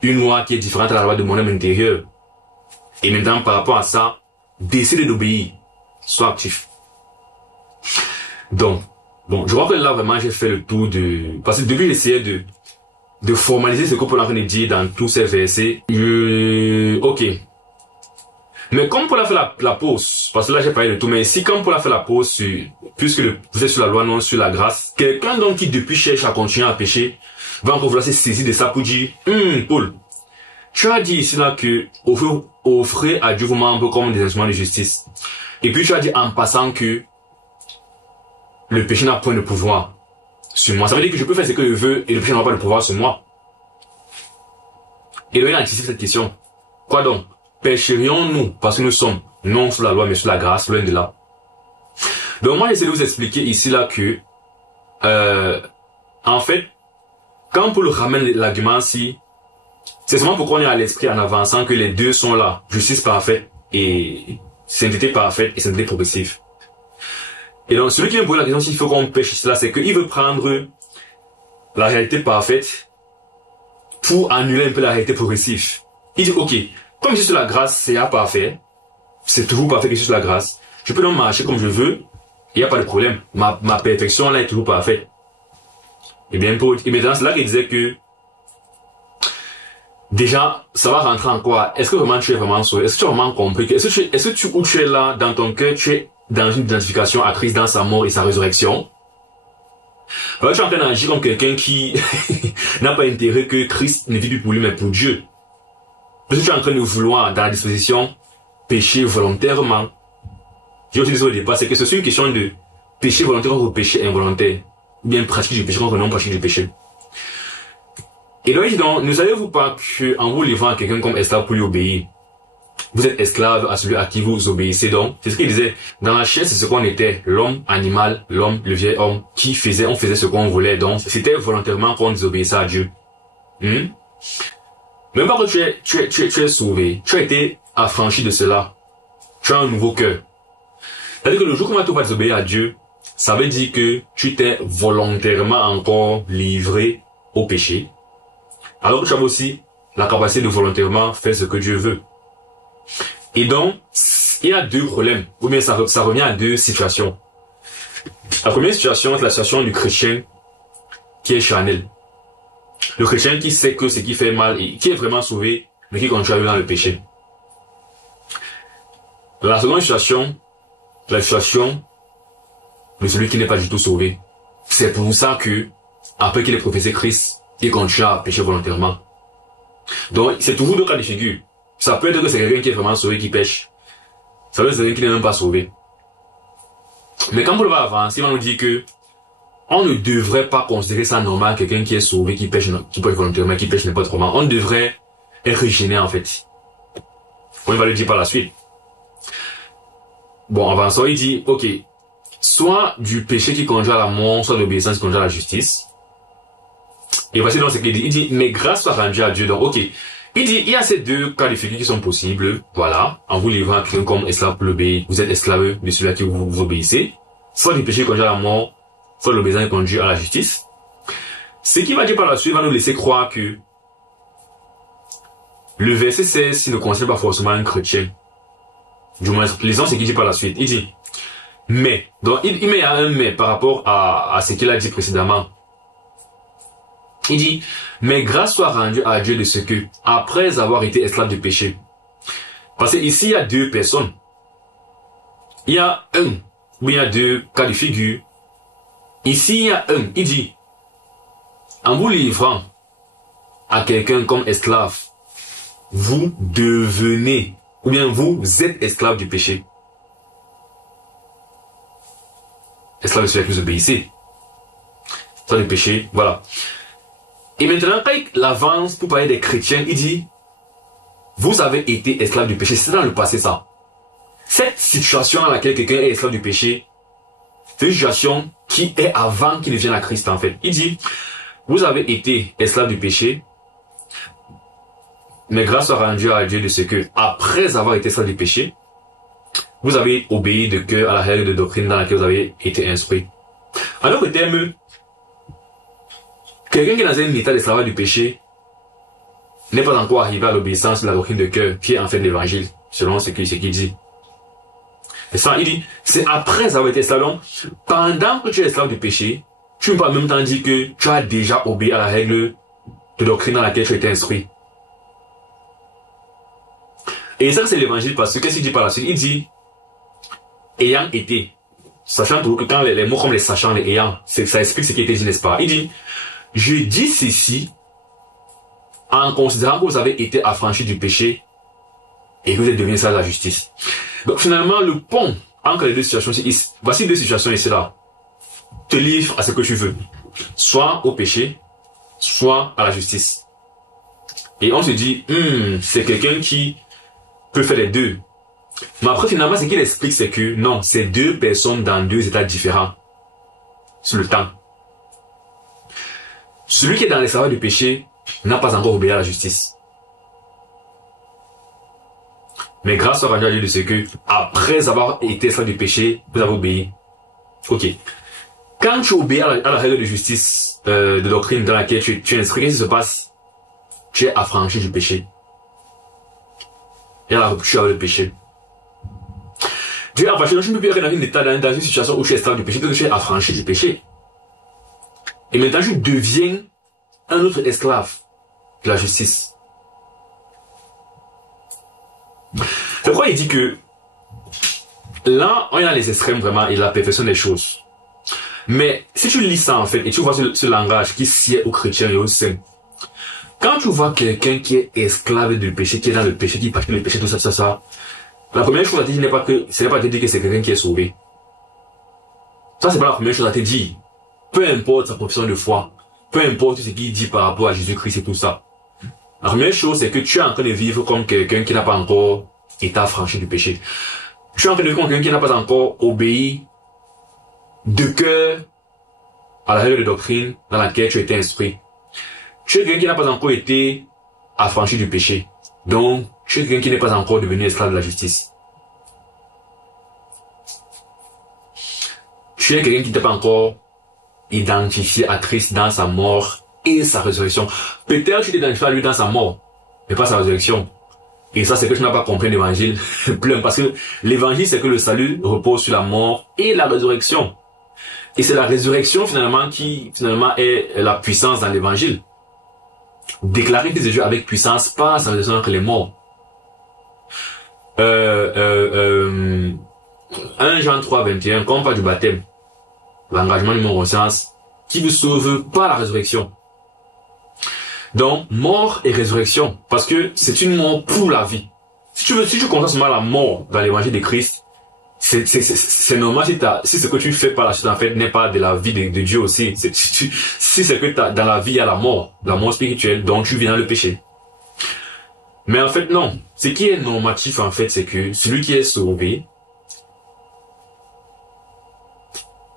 une loi qui est différente à la loi de mon âme intérieur. Et maintenant, par rapport à ça, décide d'obéir. Sois actif. Donc, bon, je crois que là, vraiment, j'ai fait le tour de... Parce que depuis, j'essayais de formaliser ce que Paul est en train de dire dans tous ces versets. Ok. Mais comme Paul a fait la pause, parce que là, j'ai parlé de tout, mais si comme Paul a fait la pause puisque vous êtes sur la loi, non sur la grâce, quelqu'un donc qui depuis cherche à continuer à pécher, va encore vouloir se saisir de ça pour dire, Paul, tu as dit ici là que offrez à Dieu vos membres comme des instruments de justice. Et puis tu as dit en passant que le péché n'a point de pouvoir sur moi. Ça veut dire que je peux faire ce que je veux et le péché n'a pas de pouvoir sur moi. Et là, il anticipe cette question. Quoi donc? Pécherions-nous parce que nous sommes non sous la loi mais sous la grâce, loin de là. Donc moi, j'essaie de vous expliquer ici là que en fait, quand Paul ramène l'argument ci, c'est seulement pourquoi on est à l'esprit en avançant que les deux sont là. Justice parfaite et sainteté parfaite et sainteté progressive. Et donc, celui qui me pose la question s'il faut qu'on pêche cela, c'est qu'il veut prendre la réalité parfaite pour annuler un peu la réalité progressive. Il dit, ok, comme je suis sur la grâce, c'est parfait. C'est toujours parfait que je suis sur la grâce. Je peux donc marcher comme je veux. Il n'y a pas de problème. Ma perfection là est toujours parfaite. Et bien, maintenant, c'est là qu'il disait que déjà, ça va rentrer en quoi? Est-ce que vraiment tu es vraiment sauvé? Est-ce que tu as vraiment compris? Est-ce que où tu es là, dans ton cœur, tu es dans une identification à Christ, dans sa mort et sa résurrection? Alors, tu es en train d'agir comme quelqu'un qui n'a pas intérêt que Christ ne vit plus pour lui, mais pour Dieu. Parce que tu es en train de vouloir, dans la disposition, pécher volontairement. J'ai aussi dit au départ, c'est que c'est une question de péché volontaire contre péché involontaire. Ou bien pratique du péché contre non pratique du péché. Et donc, ne savez-vous pas qu'en vous livrant à quelqu'un comme esclave pour lui obéir, vous êtes esclave à celui à qui vous obéissez. Donc, c'est ce qu'il disait. Dans la chair, c'est ce qu'on était. L'homme animal, l'homme, le vieil homme, on faisait ce qu'on voulait. Donc, c'était volontairement qu'on désobéissait à Dieu. Même pas que tu es sauvé. Tu as été affranchi de cela. Tu as un nouveau cœur. C'est-à-dire que le jour où tu vas désobéir à Dieu, ça veut dire que tu t'es volontairement encore livré au péché. Alors que tu as aussi la capacité de volontairement faire ce que Dieu veut. Et donc, il y a deux problèmes, ou bien ça revient à deux situations. La première situation, c'est la situation du chrétien qui est charnel. Le chrétien qui sait que ce qui fait mal et qui est vraiment sauvé, mais qui continue à vivre dans le péché. La seconde situation, la situation de celui qui n'est pas du tout sauvé. C'est pour ça que, après qu'il ait professé Christ, il continue à pécher volontairement. Donc, c'est toujours deux cas de figure. Ça peut être que c'est quelqu'un qui est vraiment sauvé qui pêche. Ça veut dire que c'est quelqu'un qui n'est même pas sauvé. Mais quand Paul va avancer, il va nous dire que on ne devrait pas considérer ça normal, quelqu'un qui est sauvé, qui pêche volontairement, qui pêche n'importe comment. On devrait être gêné en fait. On va le dire par la suite. Bon, avançons, il dit, ok, soit du péché qui conduit à la mort, soit de l'obéissance qui conduit à la justice. Et voici donc ce qu'il dit. Il dit, mais grâce soit rendue à Dieu. Donc, ok. Il dit, il y a ces deux cas de figure qui sont possibles. Voilà. En vous livrant à quelqu'un comme esclave pour l'obéir, vous êtes esclave de celui à qui vous obéissez. Soit du péché qui conduit à la mort, soit de l'obéissance qui conduit à la justice. Ce qui va dire par la suite va nous laisser croire que le verset 16, il ne concerne pas forcément un chrétien. Du moins, lisons ce qu'il dit par la suite. Il dit, mais, donc il met un mais par rapport à ce qu'il a dit précédemment. Il dit, mais grâce soit rendue à Dieu de ce que, après avoir été esclave du péché, parce que ici il y a deux personnes, il y a un, ou il y a deux cas de figure. Ici il y a un, il dit, en vous livrant à quelqu'un comme esclave, vous devenez, ou bien vous êtes esclave du péché. Esclave de celui que vous obéissez. Esclave du péché, voilà. Et maintenant, quand il avance pour parler des chrétiens, il dit, vous avez été esclave du péché. C'est dans le passé ça. Cette situation dans laquelle quelqu'un est esclave du péché, c'est une situation qui est avant qu'il ne vienne à Christ en fait. Il dit, vous avez été esclave du péché, mais grâce soit rendue à Dieu de ce que, après avoir été esclave du péché, vous avez obéi de cœur à la règle de doctrine dans laquelle vous avez été instruit. En d'autres termes, quelqu'un qui est dans un état d'esclavage du péché n'est pas encore arrivé à l'obéissance de la doctrine de cœur, qui est en fait l'évangile, selon ce qu'il dit. Et ça, il dit, c'est après avoir été esclave. Donc, pendant que tu es esclave du péché, tu ne peux pas en même temps dire que tu as déjà obéi à la règle de doctrine dans laquelle tu as été instruit. Et ça, c'est l'évangile, parce que qu'est-ce qu'il dit par la suite? Il dit, ayant été, sachant que quand les mots comme les sachant, les ayant, ça explique ce qui a été dit, n'est-ce pas? Il dit, je dis ceci en considérant que vous avez été affranchis du péché et que vous êtes devenus ça de la justice. Donc finalement, le pont entre les deux situations, voici deux situations ici là. Te livre à ce que tu veux, soit au péché, soit à la justice. Et on se dit, c'est quelqu'un qui peut faire les deux. Mais après finalement, ce qu'il explique, c'est que non, c'est deux personnes dans deux états différents sur le temps. Celui qui est dans l'esclavage du péché n'a pas encore obéi à la justice. Mais grâce au rendue à Dieu de ce que, après avoir été esclave du péché, vous avez obéi. Ok. Quand tu obéis à la règle de justice, de doctrine dans laquelle tu es inscrit, qu'est-ce qui se passe? Tu es affranchi du péché. Et à la rupture avec le péché. Tu es affranchi, donc tu ne peux plus être dans une situation où tu es esclave du péché, parce que tu es affranchi du péché. Et maintenant, tu deviens un autre esclave de la justice. C'est pourquoi il dit que là, on a les extrêmes vraiment et la perfection des choses. Mais si tu lis ça en fait, et tu vois ce langage qui sied aux chrétiens et aux saints, quand tu vois quelqu'un qui est esclave du péché, qui est dans le péché, qui pratique le péché, tout ça, la première chose à te dire n'est pas que, ce n'est pas te dire que c'est quelqu'un qui est sauvé. Ça, c'est pas la première chose à te dire. Peu importe sa profession de foi, peu importe ce qu'il dit par rapport à Jésus-Christ et tout ça. La première chose, c'est que tu es en train de vivre comme quelqu'un qui n'a pas encore été affranchi du péché. Tu es en train de vivre comme quelqu'un qui n'a pas encore obéi de cœur à la règle de doctrine dans laquelle tu as été instruit. Tu es quelqu'un qui n'a pas encore été affranchi du péché. Donc, tu es quelqu'un qui n'est pas encore devenu esclave de la justice. Tu es quelqu'un qui n'est pas encore identifié à Christ dans sa mort et sa résurrection. Peut-être tu t'identifies à lui dans sa mort, mais pas sa résurrection. Et ça, c'est que tu n'as pas compris l'évangile plein. Parce que l'évangile, c'est que le salut repose sur la mort et la résurrection. Et c'est la résurrection, finalement, qui, finalement, est la puissance dans l'évangile. Déclarer Fils de Dieu avec puissance par sa résurrection entre les morts. 1 Jean 3, 21, quand on parle du baptême, l'engagement de mon conscience, qui vous sauve par la résurrection. Donc, mort et résurrection, parce que c'est une mort pour la vie. Si tu constates seulement la mort dans l'évangile de Christ, c'est normal si ce que tu fais par la suite, en fait, n'est pas de la vie de Dieu aussi. Si c'est que dans la vie, il y a la mort spirituelle, donc tu viens dans le péché. Mais en fait, non. Ce qui est normatif, en fait, c'est que celui qui est sauvé,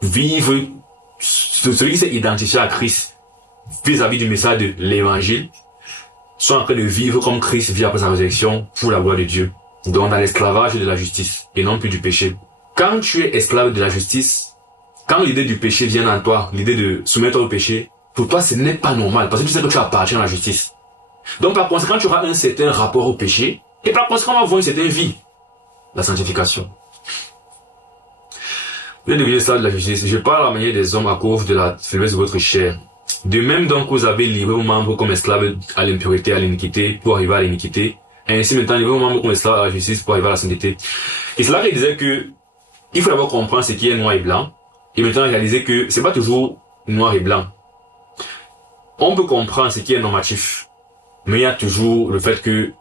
celui qui s'est identifié à Christ vis-à-vis du message de l'évangile, soit en train de vivre comme Christ vit après sa résurrection pour la gloire de Dieu. Donc dans l'esclavage de la justice et non plus du péché. Quand tu es esclave de la justice, quand l'idée du péché vient en toi, l'idée de soumettre au péché, pour toi ce n'est pas normal parce que tu sais que tu appartiens à la justice. Donc par conséquent tu auras un certain rapport au péché et par conséquent on va avoir une certaine vie. La sanctification. Vous êtes devenu esclave de la justice. Je parle à la manière des hommes à cause de la faiblesse de votre chair. De même donc, vous avez livré vos membres comme esclaves à l'impureté, à l'iniquité, pour arriver à l'iniquité. Et ainsi maintenant, livrez vos membres comme esclaves à la justice pour arriver à la sainteté. Et c'est là qu'il disait que il faut d'abord comprendre ce qui est noir et blanc. Et maintenant réaliser que c'est pas toujours noir et blanc. On peut comprendre ce qui est normatif. Mais il y a toujours le fait que,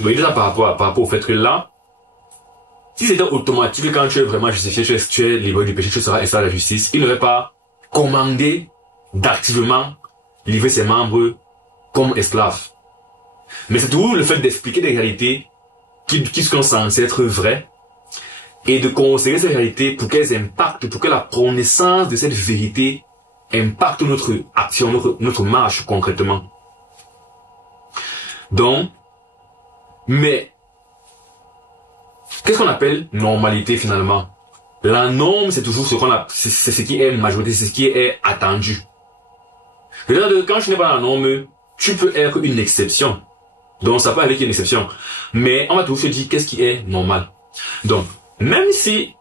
il dit ça par rapport au fait que là, si c'était automatique, quand tu es vraiment justifié, tu es libre du péché, tu seras esclave à la justice, il n'aurait pas commandé d'activement livrer ses membres comme esclaves. Mais c'est toujours le fait d'expliquer des réalités qui sont censées être vraies et de considérer ces réalités pour qu'elles impactent, pour que la connaissance de cette vérité impacte notre action, notre marche concrètement. Donc, mais, qu'est-ce qu'on appelle normalité finalement? La norme, c'est toujours ce qu'on a, c'est ce qui est majorité, c'est ce qui est attendu. C'est-à-dire que quand tu n'es pas dans la norme, tu peux être une exception. Donc, ça peut arriver qu'il y ait une exception. Mais on va toujours se dire qu'est-ce qui est normal. Donc, même si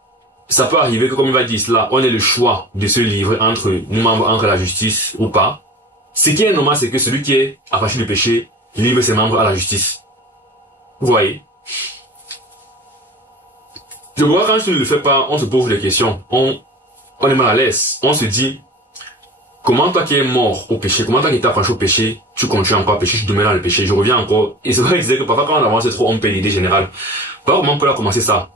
ça peut arriver que, comme il va dire cela, on ait le choix de se livrer entre nous membres, entre la justice ou pas, ce qui est normal, c'est que celui qui est affranchi du péché livre ses membres à la justice. Vous voyez? Je vois quand tu ne le fais pas, on se pose des questions. On est mal à l'aise. On se dit, comment toi qui es mort au péché, comment toi qui es affranchi au péché, tu continues encore à pécher, tu demeures dans le péché, je reviens encore. Et c'est vrai, il disait que parfois quand on avance trop, on perd l'idée générale. Par comment on peut la commencer ça?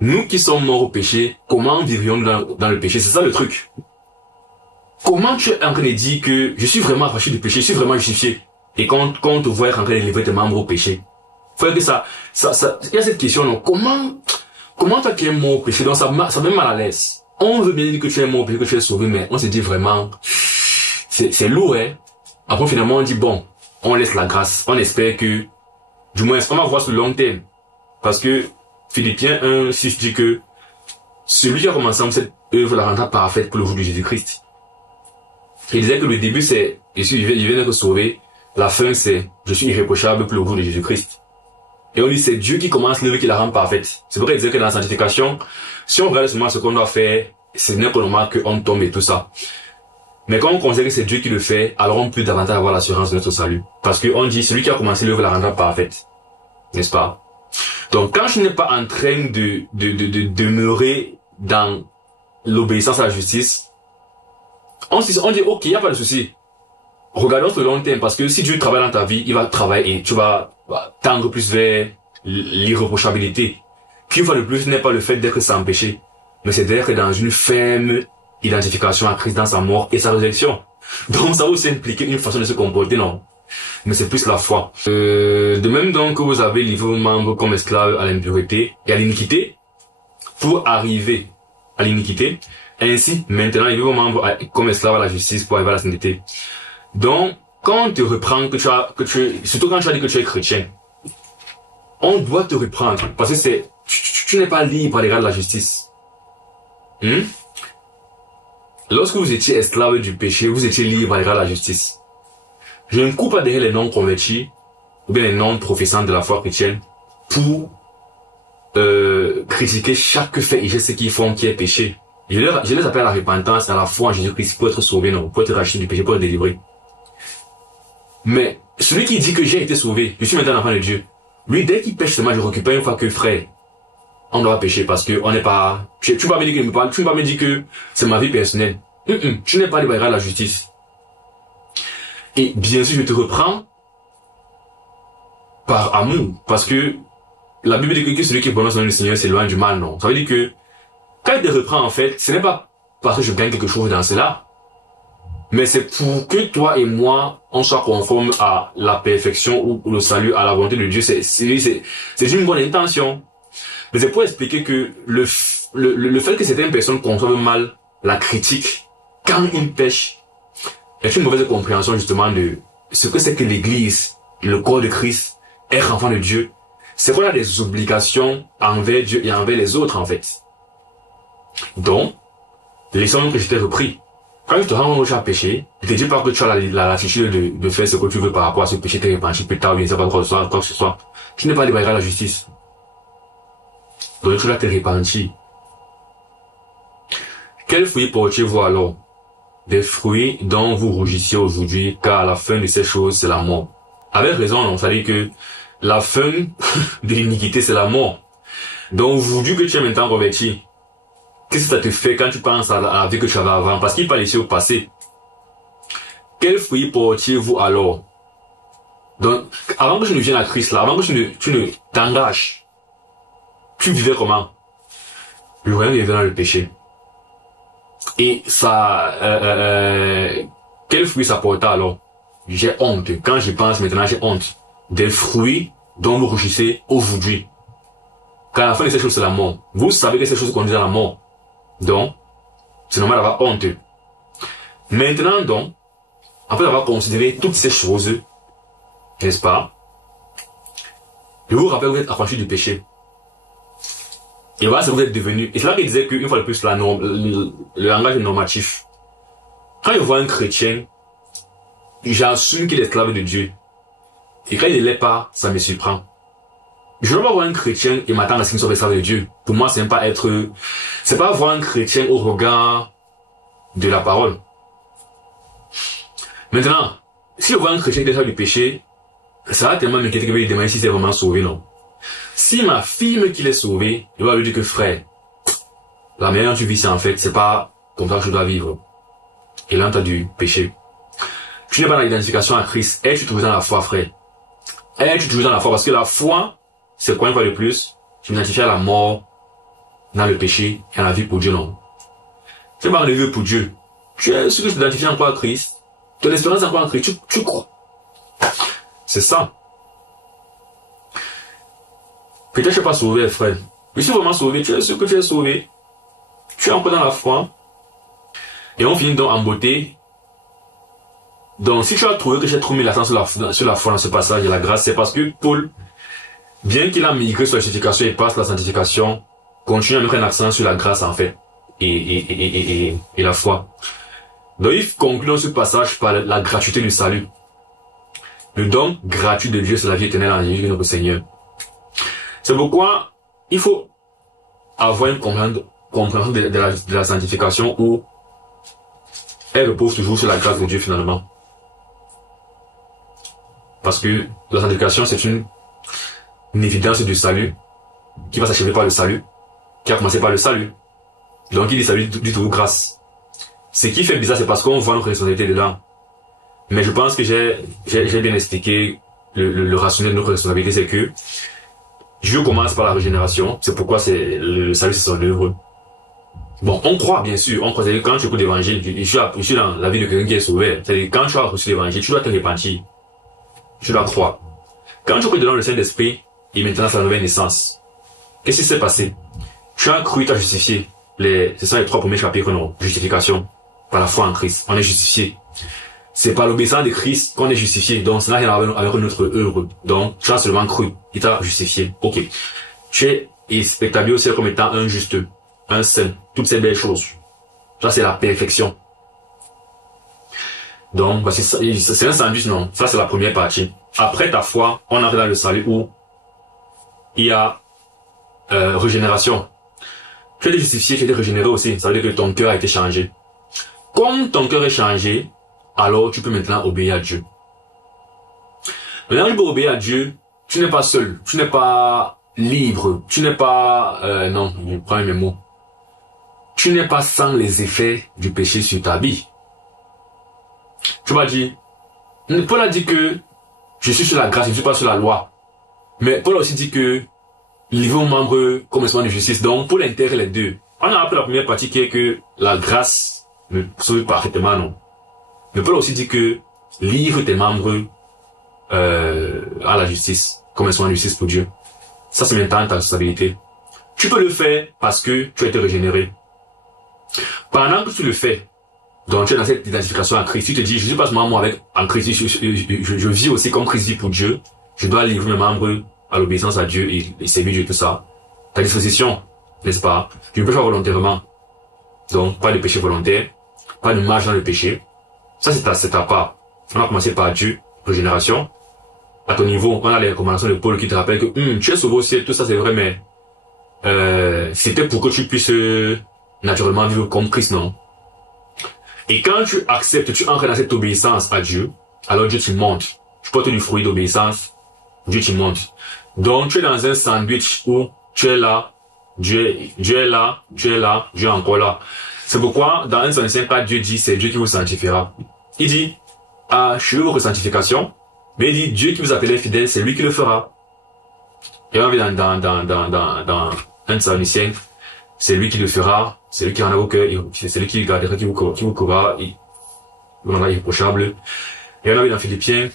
Nous qui sommes morts au péché, comment vivrions-nous dans le péché? C'est ça le truc. Comment tu es en train de dire que je suis vraiment affranchi du péché, je suis vraiment justifié? Et quand on te voit en train de livrer tes membres au péché, faut que ça, il y a cette question, non? Comment toi qui es mort au péché, donc ça met mal à l'aise. On veut bien dire que tu es mort au péché, que tu es sauvé, mais on se dit vraiment, c'est lourd, hein? Après, finalement, on dit bon, on laisse la grâce. On espère que, du moins, on va voir sur le long terme. Parce que, Philippiens 1, 6 dit que, celui qui a commencé cette œuvre la rendra parfaite pour le jour de Jésus-Christ. Il disait que le début c'est, il vient d'être sauvé. La fin c'est, je suis irréprochable pour le jour de Jésus-Christ. Et on dit c'est Dieu qui commence l'œuvre qui la rend parfaite. C'est pourquoi il disait que dans la sanctification, si on regarde seulement ce qu'on doit faire, c'est n'est pas normal qu'on tombe et tout ça. Mais quand on considère que c'est Dieu qui le fait, alors on peut davantage avoir l'assurance de notre salut. Parce qu'on dit, celui qui a commencé l'œuvre la rendra parfaite. N'est-ce pas? Donc quand je n'ai pas en train de demeurer dans l'obéissance à la justice, on dit ok, il n'y a pas de souci. Regardons sur le long terme, parce que si Dieu travaille dans ta vie, il va travailler et tu vas tendre plus vers l'irréprochabilité. Qu'une fois de plus, ce n'est pas le fait d'être sans péché, mais c'est d'être dans une ferme identification à Christ dans sa mort et sa résurrection. Donc ça va aussi impliquer une façon de se comporter, non? Mais c'est plus la foi. De même donc que vous avez livré vos membres comme esclaves à l'impureté et à l'iniquité, pour arriver à l'iniquité, ainsi maintenant livrez vos membres comme esclaves à la justice pour arriver à la sainteté. Donc, quand on te reprend surtout quand tu as dit que tu es chrétien, on doit te reprendre, parce que tu n'es pas libre à l'égard de la justice. Lorsque vous étiez esclave du péché, vous étiez libre à l'égard de la justice. Je ne coupe pas derrière les non-convertis, ou bien les non-professants de la foi chrétienne, pour critiquer chaque fait et geste qu'ils font qui est péché. Je les appelle à la repentance, à la foi en Jésus-Christ, pour être sauvé, non, pour être racheté du péché, pour être délivré. Mais celui qui dit que j'ai été sauvé, je suis maintenant l'enfant de Dieu, lui, dès qu'il pêche seulement, je récupère une fois que frère, on doit pécher parce que on n'est pas, tu ne peux pas me dire que tu ne peux pas me dire que c'est ma vie personnelle. Tu n'es pas libre à la justice. Et bien sûr, je te reprends par amour, parce que la Bible dit que celui qui prononce le nom du Seigneur s'éloigne du mal, non. Ça veut dire que quand il te reprend, en fait, ce n'est pas parce que je gagne quelque chose dans cela, mais c'est pour que toi et moi, on soit conformes à la perfection ou le salut, à la volonté de Dieu. C'est une bonne intention. Mais c'est pour expliquer que le fait que certaines personnes conçoivent mal la critique quand ils pêchent est une mauvaise compréhension justement de ce que c'est que l'Église, le corps de Christ, être enfant de Dieu. C'est qu'on a des obligations envers Dieu et envers les autres en fait. Donc, laissons-nous que je t'ai repris. Quand je te rends compte que tu as péché, je te dis pas que tu as la latitude de faire ce que tu veux par rapport à ce péché, t'es repenti plus tard, ou bien ça va quoi que ce soit. Tu n'es pas libre à la justice. Donc tu dois te repentir. Quel fruit portez-vous alors? des fruits dont vous rougissez aujourd'hui, car la fin de ces choses, c'est la mort. Avec raison, on savait que la fin de l'iniquité, c'est la mort. Donc, aujourd'hui que tu es maintenant converti, qu'est-ce que ça te fait quand tu penses à la vie que tu avais avant? Parce qu'il parle ici au passé. Quel fruit portiez-vous alors? Donc, avant que tu ne viennes à Christ, là, avant que tu ne t'engages, tu vivais comment? Le royaume vivait dans le péché. Et ça, quel fruit ça portait alors? J'ai honte. Quand j'y pense maintenant, j'ai honte. Des fruits dont vous rougissez aujourd'hui. Car à la fin de ces choses, c'est la mort. Vous savez que ces choses conduisent à la mort. Donc, c'est normal d'avoir honte. Maintenant donc, après avoir considéré toutes ces choses, n'est-ce pas? Je vous rappelle que vous êtes affranchis du péché. Et voilà ce que vous êtes devenu. Et c'est là qu'il disait qu'une fois de plus, le langage est normatif. Quand je vois un chrétien, j'assume qu'il est esclave de Dieu. Et quand il ne l'est pas, ça me surprend. Je ne veux pas voir un chrétien et m'attendre à ce qu'il soit esclave de Dieu. Pour moi, c'est pas voir un chrétien au regard de la parole. Maintenant, si je vois un chrétien qui est esclave du péché, ça va tellement m'inquiéter que je vais lui demander si c'est vraiment sauvé, non. Si m'affirme qu'il est sauvé, je vais lui dire que frère, la manière dont tu vis, c'est pas comme ça que je dois vivre. Et là, tu as du péché. Tu n'es pas dans l'identification à Christ. Es-tu toujours dans la foi, frère? Es-tu toujours dans la foi? Parce que la foi, c'est quoi une fois de plus? Tu m'identifies à la mort, dans le péché, et à la vie pour Dieu, non. Tu n'es pas en pour Dieu. Tu es ce que tu t'identifies encore à Christ. Ton espérance est encore en Christ. Tu crois. C'est ça. Peut-être que je ne suis pas sauvé, frère. Je suis vraiment sauvé. Tu es sûr que tu es sauvé. Tu es encore dans la foi. Et on finit donc en beauté. Donc, si tu as trouvé que j'ai trop mis l'accent sur la foi dans ce passage et la grâce, c'est parce que Paul, bien qu'il a migré sur la justification et passe la sanctification, continue à mettre un accent sur la grâce, en fait, et la foi. Donc, il conclut dans ce passage par la gratuité du salut. Le don gratuit de Dieu, c'est la vie éternelle en Jésus notre Seigneur. C'est pourquoi il faut avoir une compréhension de la sanctification où elle repose toujours sur la grâce de Dieu finalement. Parce que la sanctification, c'est une évidence du salut qui va s'achever par le salut, qui a commencé par le salut. Donc il dit salut du tout grâce. Ce qui fait bizarre, c'est parce qu'on voit notre responsabilité dedans. Mais je pense que j'ai bien expliqué le rationnel de notre responsabilité, c'est que Dieu commence par la régénération. C'est pourquoi le salut, c'est son œuvre. Bon, on croit, bien sûr. On croit. C'est-à-dire, quand tu écoutes l'évangile, je suis dans la vie de quelqu'un qui est sauvé. C'est-à-dire, quand tu as reçu l'évangile, tu dois te repentir. Tu dois croire. Quand tu crois dans le Saint-Esprit, et maintenant, c'est la nouvelle naissance. Qu'est-ce qui s'est passé? Tu as cru, tu as justifié. Ce sont les 3 premiers chapitres, non? Justification. Par la foi en Christ. On est justifié. C'est par l'obéissance de Christ qu'on est justifié. Donc, ça n'a rien à voir avec notre œuvre. Donc, tu as seulement cru. Il t'a justifié. Ok. Tu es établi au ciel comme étant un juste, un saint. Toutes ces belles choses. Ça, c'est la perfection. Donc, c'est un sandwich, non? Ça, c'est la première partie. Après ta foi, on entre dans le salut où il y a régénération. Tu as été justifié, tu as été régénéré aussi. Ça veut dire que ton cœur a été changé. Comme ton cœur est changé, alors tu peux maintenant obéir à Dieu. Maintenant, tu peux obéir à Dieu, tu n'es pas seul, tu n'es pas libre, tu n'es pas... non, je prends mes mots. Tu n'es pas sans les effets du péché sur ta vie. Tu vas dire, Paul a dit que je suis sur la grâce, je ne suis pas sur la loi. Mais Paul a aussi dit que livrer aux membres comme instrument de justice. Donc, Paul intègre les deux. On a appris la première partie qui est que la grâce me sauve parfaitement, non. Mais Paul a aussi dit que livre tes membres à la justice, comme instrument de justice pour Dieu. Ça, c'est maintenant ta responsabilité. Tu peux le faire parce que tu as été régénéré. Pendant que tu le fais, donc tu es dans cette identification à Christ, tu te dis, je suis pas seulement moi en Christ, je vis aussi comme Christ vit pour Dieu, je dois livrer mes membres à l'obéissance à Dieu et servir Dieu, tout ça. Ta disposition, n'est-ce pas? Tu ne peux pas faire volontairement. Donc, pas de péché volontaire, pas de marge dans le péché. Ça, c'est ta part. On va commencer par Dieu, régénération. À ton niveau, on a les recommandations de Paul qui te rappellent que tu es sauvé au ciel, tout ça c'est vrai, mais c'était pour que tu puisses naturellement vivre comme Christ, non? Et quand tu acceptes, tu entres dans cette obéissance à Dieu, alors Dieu te monte. Tu portes du fruit d'obéissance, Dieu te monte. Donc tu es dans un sandwich où tu es là, Dieu est là, tu es là, Dieu est encore là. C'est pourquoi dans 1 Corinthiens 4, Dieu dit, c'est Dieu qui vous sanctifiera. Il dit, je veux votre sanctification, mais il dit, Dieu qui vous appelle fidèle, c'est lui qui le fera. Et on vient dans 1 Corinthiens, c'est lui qui le fera, c'est lui qui rendra vos cœurs, c'est lui qui gardera, qui vous courra, il vous rendra irréprochable. Et on a vu dans Philippiens,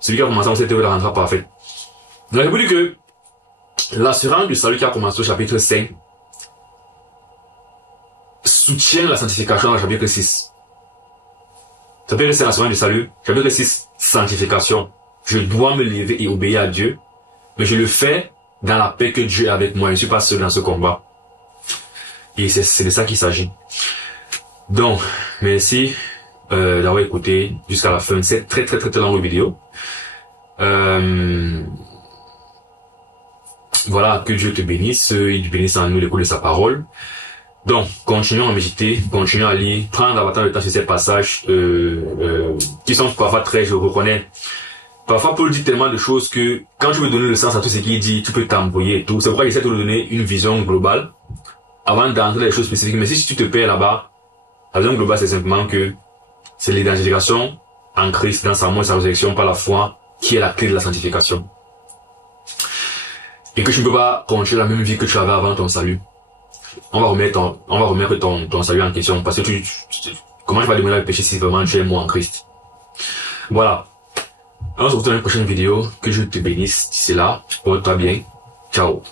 celui qui a commencé cette œuvre la rendra parfaite. Donc, je vous dis que l'assurance du salut qui a commencé au chapitre 5 soutient la sanctification dans le chapitre 6. Ça veut dire que c'est l'assurance du salut. Chapitre 6, sanctification. Je dois me lever et obéir à Dieu, mais je le fais dans la paix que Dieu est avec moi. Je ne suis pas seul dans ce combat. Et c'est de ça qu'il s'agit. Donc, merci d'avoir écouté jusqu'à la fin de cette très longue vidéo. Voilà, que Dieu te bénisse, il bénisse en nous l'écoute de sa parole. Donc, continuons à méditer, continuons à lire, prendre davantage de temps sur ces passages qui sont parfois très, je reconnais. Parfois, Paul dit tellement de choses que quand tu veux donner le sens à tout ce qu'il dit, tu peux t'embrouiller et tout. C'est pourquoi il essaie de nous donner une vision globale avant d'entrer dans les choses spécifiques. Mais si tu te perds là-bas, la vision globale, c'est simplement que c'est l'identification en Christ dans sa mort et sa résurrection par la foi qui est la clé de la sanctification. Et que tu ne peux pas continuer la même vie que tu avais avant ton salut. On va remettre ton salut en question parce que comment tu vas demander le péché si vraiment tu es mort en Christ. Voilà. On se retrouve dans une prochaine vidéo. Que Dieu te bénisse. D'ici là, porte-toi bien. Ciao.